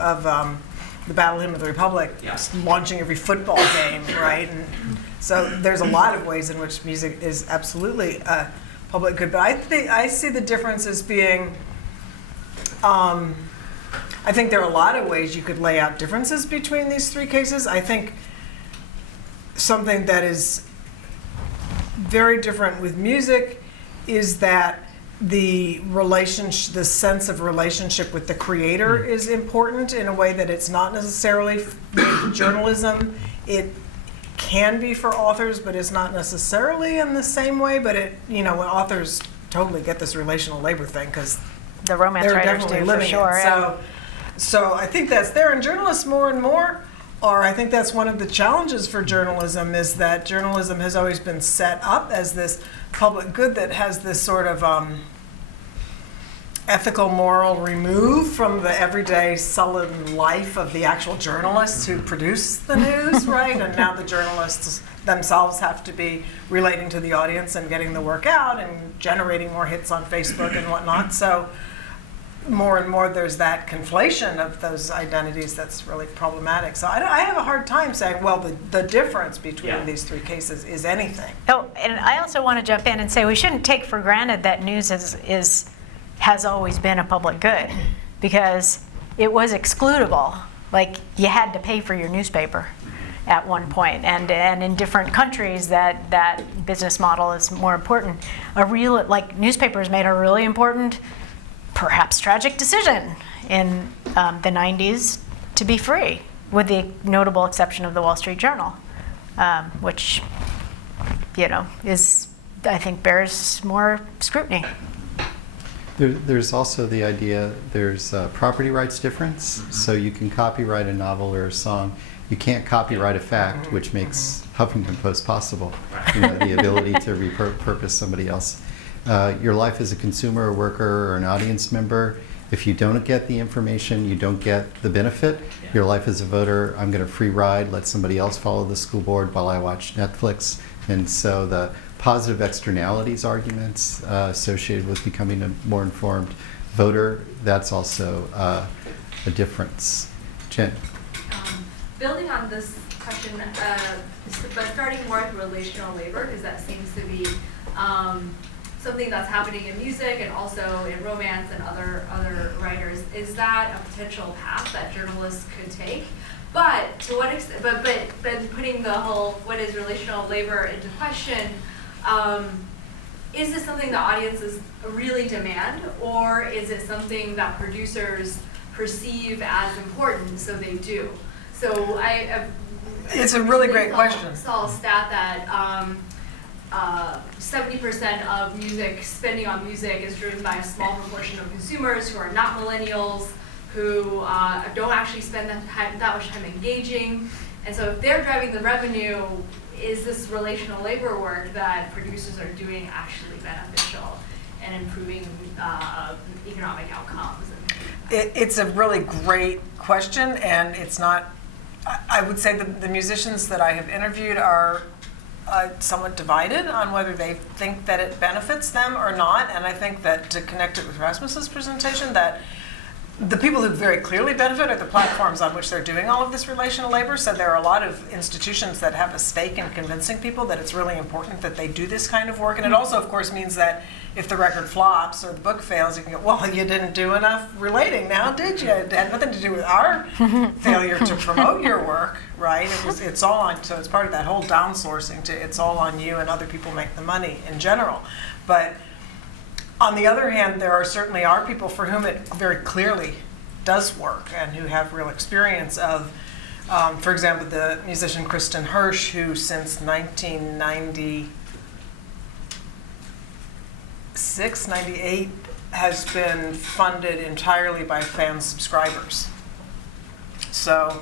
the Battle Hymn of the Republic, launching every football game, right? And so there's a lot of ways in which music is absolutely a public good. But I see the difference as being. I think there are a lot of ways you could lay out differences between these three cases. I think something that is very different with music is that the sense of relationship with the creator is important in a way that it's not necessarily for journalism. It can be for authors, but it's not necessarily in the same way. But when authors totally get this relational labor thing, because the romance they're writers definitely do, for living sure. it. So I think that's there, and journalists more and more are. I think that's one of the challenges for journalism, is that journalism has always been set up as this public good that has this sort of ethical, moral remove from the everyday sullen life of the actual journalists who produce the news, right? And now the journalists themselves have to be relating to the audience and getting the work out and generating more hits on Facebook and whatnot. So more and more there's that conflation of those identities that's really problematic. So I have a hard time saying, well, the difference between these three cases is anything. Oh, and I also want to jump in and say we shouldn't take for granted that news has always been a public good, because it was excludable. Like, you had to pay for your newspaper at one point, and in different countries that business model is more important. Newspapers made a really important, perhaps tragic decision in the 90s to be free, with the notable exception of the Wall Street Journal, which is, I think, bears more scrutiny. There's also the idea there's a property rights difference. So you can copyright a novel or a song. You can't copyright a fact, which makes Huffington Post possible. The ability to repurpose somebody else. Your life as a consumer, or worker, or an audience member, if you don't get the information, you don't get the benefit. Your life as a voter, I'm going to free ride, let somebody else follow the school board while I watch Netflix. And so the positive externalities arguments associated with becoming a more informed voter, that's also a difference. Jen? Building on this question, but starting more with relational labor, because that seems to be something that's happening in music and also in romance and other writers. Is that a potential path that journalists could take? But to what extent? But putting the whole what is relational labor into question. Is this something the audiences really demand, or is it something that producers perceive as important, so they do? So It's a really great question. Saw a stat that 70% of music spending on music is driven by a small proportion of consumers who are not millennials, who don't actually spend that much time engaging. And so if they're driving the revenue, is this relational labor work that producers are doing actually beneficial and improving economic outcomes? It's a really great question, and it's not, I would say the musicians that I have interviewed are somewhat divided on whether they think that it benefits them or not. And I think that, to connect it with Rasmus's presentation, that the people who very clearly benefit are the platforms on which they're doing all of this relational labor. So there are a lot of institutions that have a stake in convincing people that it's really important that they do this kind of work. And it also, of course, means that if the record flops or the book fails, you can go, well, you didn't do enough relating now, did you? It had nothing to do with our failure to promote your work, right? It's all on, so it's part of that whole downsourcing to it's all on you and other people make the money in general. But on the other hand, there certainly are people for whom it very clearly does work and who have real experience of, for example, the musician Kristen Hirsch, who since 1996, 98, has been funded entirely by fan subscribers. So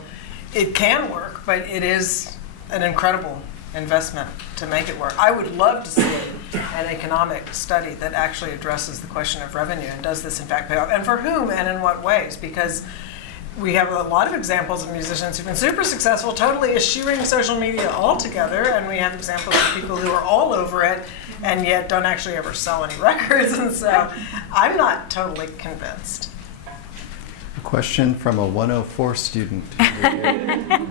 it can work, but it is an incredible investment to make it work. I would love to see an economic study that actually addresses the question of revenue and does this in fact pay off, and for whom and in what ways, because we have a lot of examples of musicians who've been super successful, totally eschewing social media altogether, and we have examples of people who are all over it and yet don't actually ever sell any records, and so I'm not totally convinced. A question from a 104 student.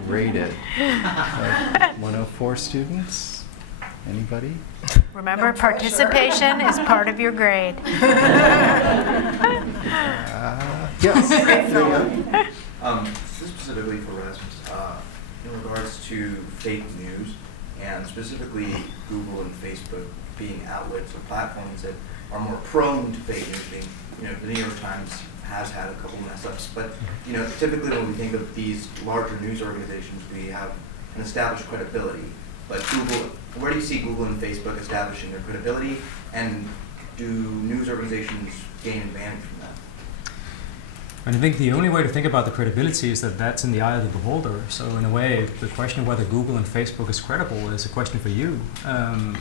Rated. 104 students? Anybody? Remember, participation is part of your grade. Yes. Specifically for Rasmus, in regards to fake news, and specifically Google and Facebook being outlets or platforms that are more prone to fake news, being, the New York Times has had a couple mess ups, but typically when we think of these larger news organizations, we have an established credibility. But Google, where do you see Google and Facebook establishing their credibility, and do news organizations gain advantage from that? And I think the only way to think about the credibility is that that's in the eye of the beholder. So in a way, the question of whether Google and Facebook is credible is a question for you. And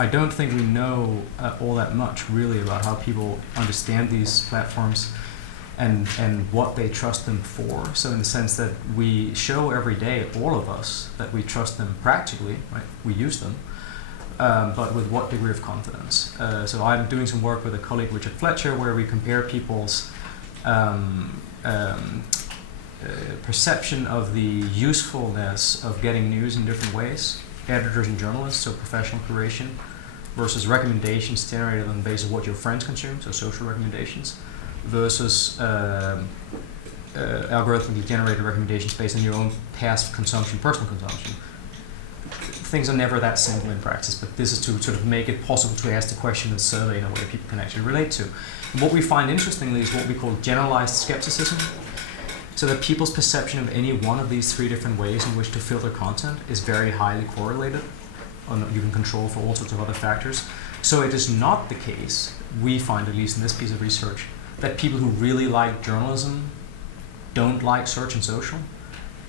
I don't think we know all that much really about how people understand these platforms and what they trust them for. So in the sense that we show every day, all of us, that we trust them practically, right? We use them, but with what degree of confidence? So I'm doing some work with a colleague, Richard Fletcher, where we compare people's perception of the usefulness of getting news in different ways, editors and journalists, so professional curation, versus recommendations generated on the basis of what your friends consume, so social recommendations, versus algorithmically generated recommendations based on your own past consumption, personal consumption. Things are never that simple in practice, but this is to sort of make it possible to ask the question and survey in a way people can actually relate to. And what we find interestingly is what we call generalized skepticism. So that people's perception of any one of these three different ways in which to filter content is very highly correlated. you can control for all sorts of other factors. So it is not the case, we find, at least in this piece of research, that people who really like journalism don't like search and social.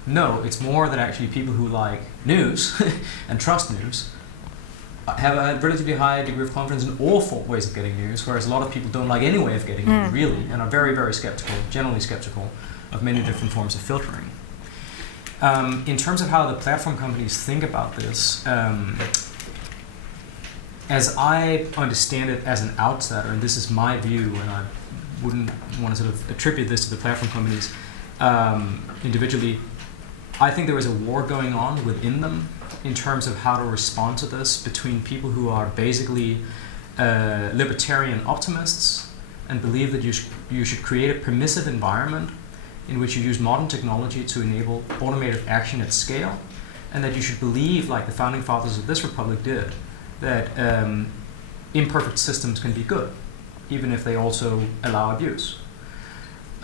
No, it's more that actually people who like news and trust news have a relatively high degree of confidence in all ways of getting news, whereas a lot of people don't like any way of getting news, really, and are very, very skeptical, generally skeptical, of many different forms of filtering. In terms of how the platform companies think about this, as I understand it as an outsider, and this is my view, and I wouldn't want to sort of attribute this to the platform companies individually, I think there is a war going on within them in terms of how to respond to this between people who are basically libertarian optimists and believe that you should create a permissive environment in which you use modern technology to enable automated action at scale, and that you should believe, like the founding fathers of this republic did, that imperfect systems can be good, even if they also allow abuse.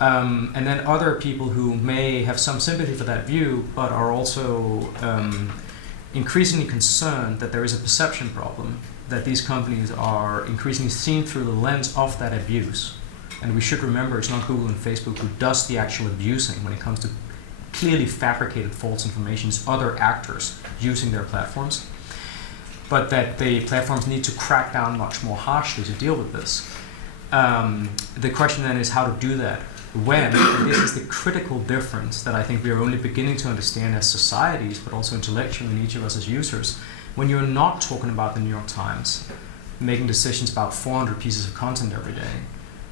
And then other people who may have some sympathy for that view, but are also increasingly concerned that there is a perception problem, that these companies are increasingly seen through the lens of that abuse. And we should remember it's not Google and Facebook who does the actual abusing when it comes to clearly fabricated false information. It's other actors using their platforms. But that the platforms need to crack down much more harshly to deal with this. The question then is how to do that. When, and this is the critical difference that I think we are only beginning to understand as societies, but also intellectually in each of us as users, when you're not talking about the New York Times making decisions about 400 pieces of content every day,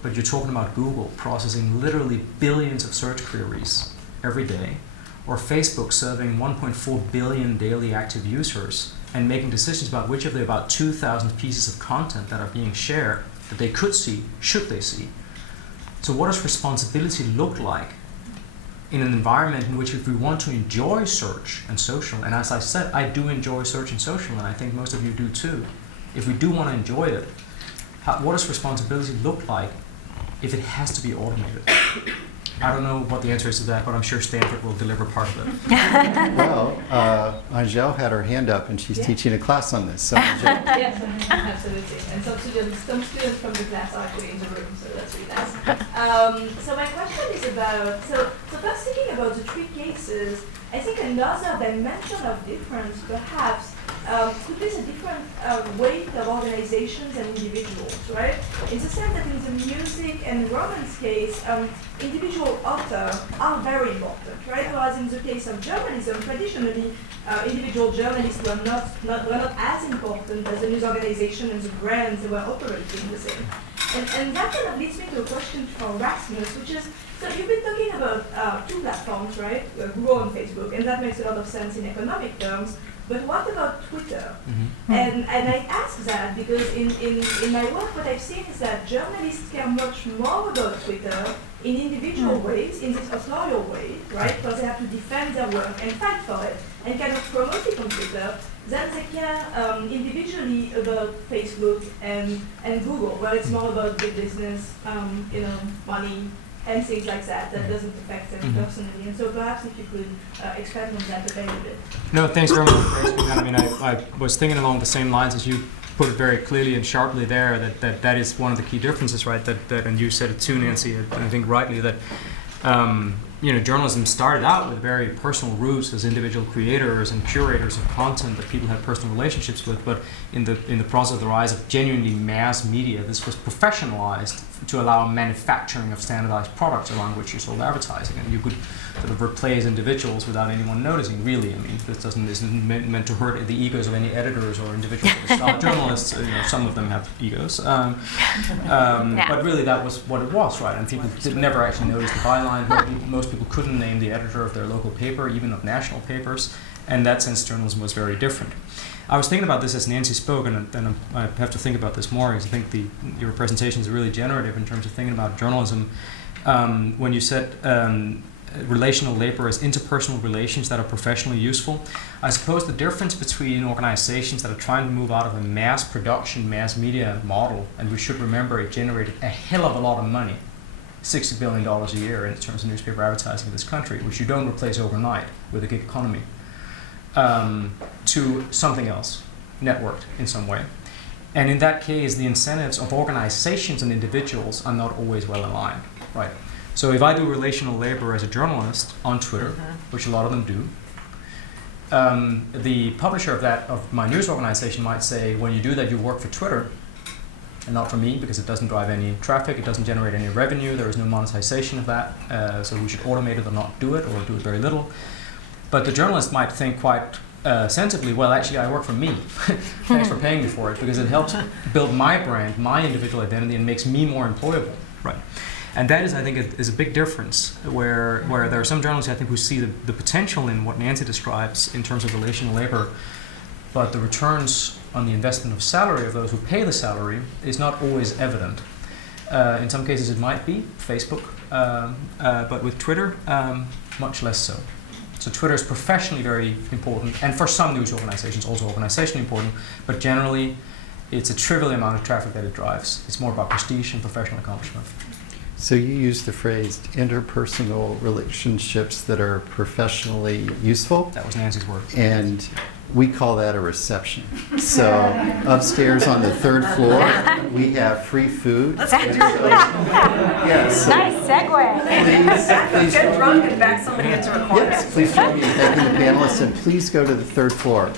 but you're talking about Google processing literally billions of search queries every day, or Facebook serving 1.4 billion daily active users and making decisions about which of the about 2,000 pieces of content that are being shared that they could see, should they see. So what does responsibility look like in an environment in which if we want to enjoy search and social, and as I said, I do enjoy search and social, and I think most of you do too. If we do want to enjoy it, what does responsibility look like if it has to be automated? I don't know what the answer is to that, but I'm sure Stanford will deliver part of it. Well, Angel had her hand up, and she's teaching a class on this. So, Angel. Yes, absolutely. And some students from the class are actually in the room, so that's really nice. So my question is about, so first thinking about the three cases, I think another dimension of difference perhaps could be the different weight of organizations and individuals, right? In the sense that in the music and romance case, individual authors are very important, right? Whereas in the case of journalism, traditionally, individual journalists were not as important as the news organization and the brands that were operating the same. And that kind of leads me to a question for Rasmus, which is, so you've been talking about two platforms, right? Google and Facebook, and that makes a lot of sense in economic terms. But what about Twitter? Mm-hmm. And I ask that because in my work, what I've seen is that journalists care much more about Twitter in individual ways, in this authorial way, right? Because they have to defend their work and fight for it and kind of promote it on Twitter, than they care individually about Facebook and Google, where it's more about big business, money, and things like that doesn't affect them personally. And so perhaps if you could expand on that a little bit. No, thanks very much for asking that. I mean, I was thinking along the same lines as you put it very clearly and sharply there, that is one of the key differences, right? That and you said it too, Nancy, I think rightly, that journalism started out with very personal roots as individual creators and curators of content that people had personal relationships with. But in the process of the rise of genuinely mass media, this was professionalized to allow manufacturing of standardized products around which you sold advertising, and you could sort of replace individuals without anyone noticing. Really, I mean, this isn't meant to hurt the egos of any editors or individual journalists. Some of them have egos, but really that was what it was, right? And people never actually noticed the byline. Most people couldn't name the editor of their local paper, even of national papers, and in that sense, journalism was very different. I was thinking about this as Nancy spoke, and I have to think about this more, because I think your presentation is really generative in terms of thinking about journalism. When you said relational labor as interpersonal relations that are professionally useful, I suppose the difference between organizations that are trying to move out of a mass production, mass media model, and we should remember it generated a hell of a lot of money, $60 billion a year in terms of newspaper advertising in this country, which you don't replace overnight with a gig economy, to something else, networked in some way. And in that case, the incentives of organizations and individuals are not always well aligned, right? So if I do relational labor as a journalist on Twitter, which a lot of them do, the publisher of my news organization might say, when you do that, you work for Twitter and not for me, because it doesn't drive any traffic, it doesn't generate any revenue, there is no monetization of that, so we should automate it or not do it, or do it very little. But the journalist might think quite sensibly, well, actually, I work for me. Thanks for paying me for it, because it helps build my brand, my individual identity, and makes me more employable. Right. And that is, I think, is a big difference, where there are some journalists, I think, who see the potential in what Nancy describes in terms of relational labor, but the returns on the investment of salary of those who pay the salary is not always evident. In some cases it might be, Facebook, but with Twitter, much less so. So Twitter is professionally very important, and for some news organizations also organizationally important, but generally it's a trivial amount of traffic that it drives. It's more about prestige and professional accomplishment. So you used the phrase interpersonal relationships that are professionally useful. That was Nancy's word. And we call that a reception. So upstairs on the 3rd floor, we have free food. Let's get drunk. Yes. Nice segue. Please Get drunk and back somebody into a corner. Yes, please join me in thanking the panelists, and please go to the 3rd floor.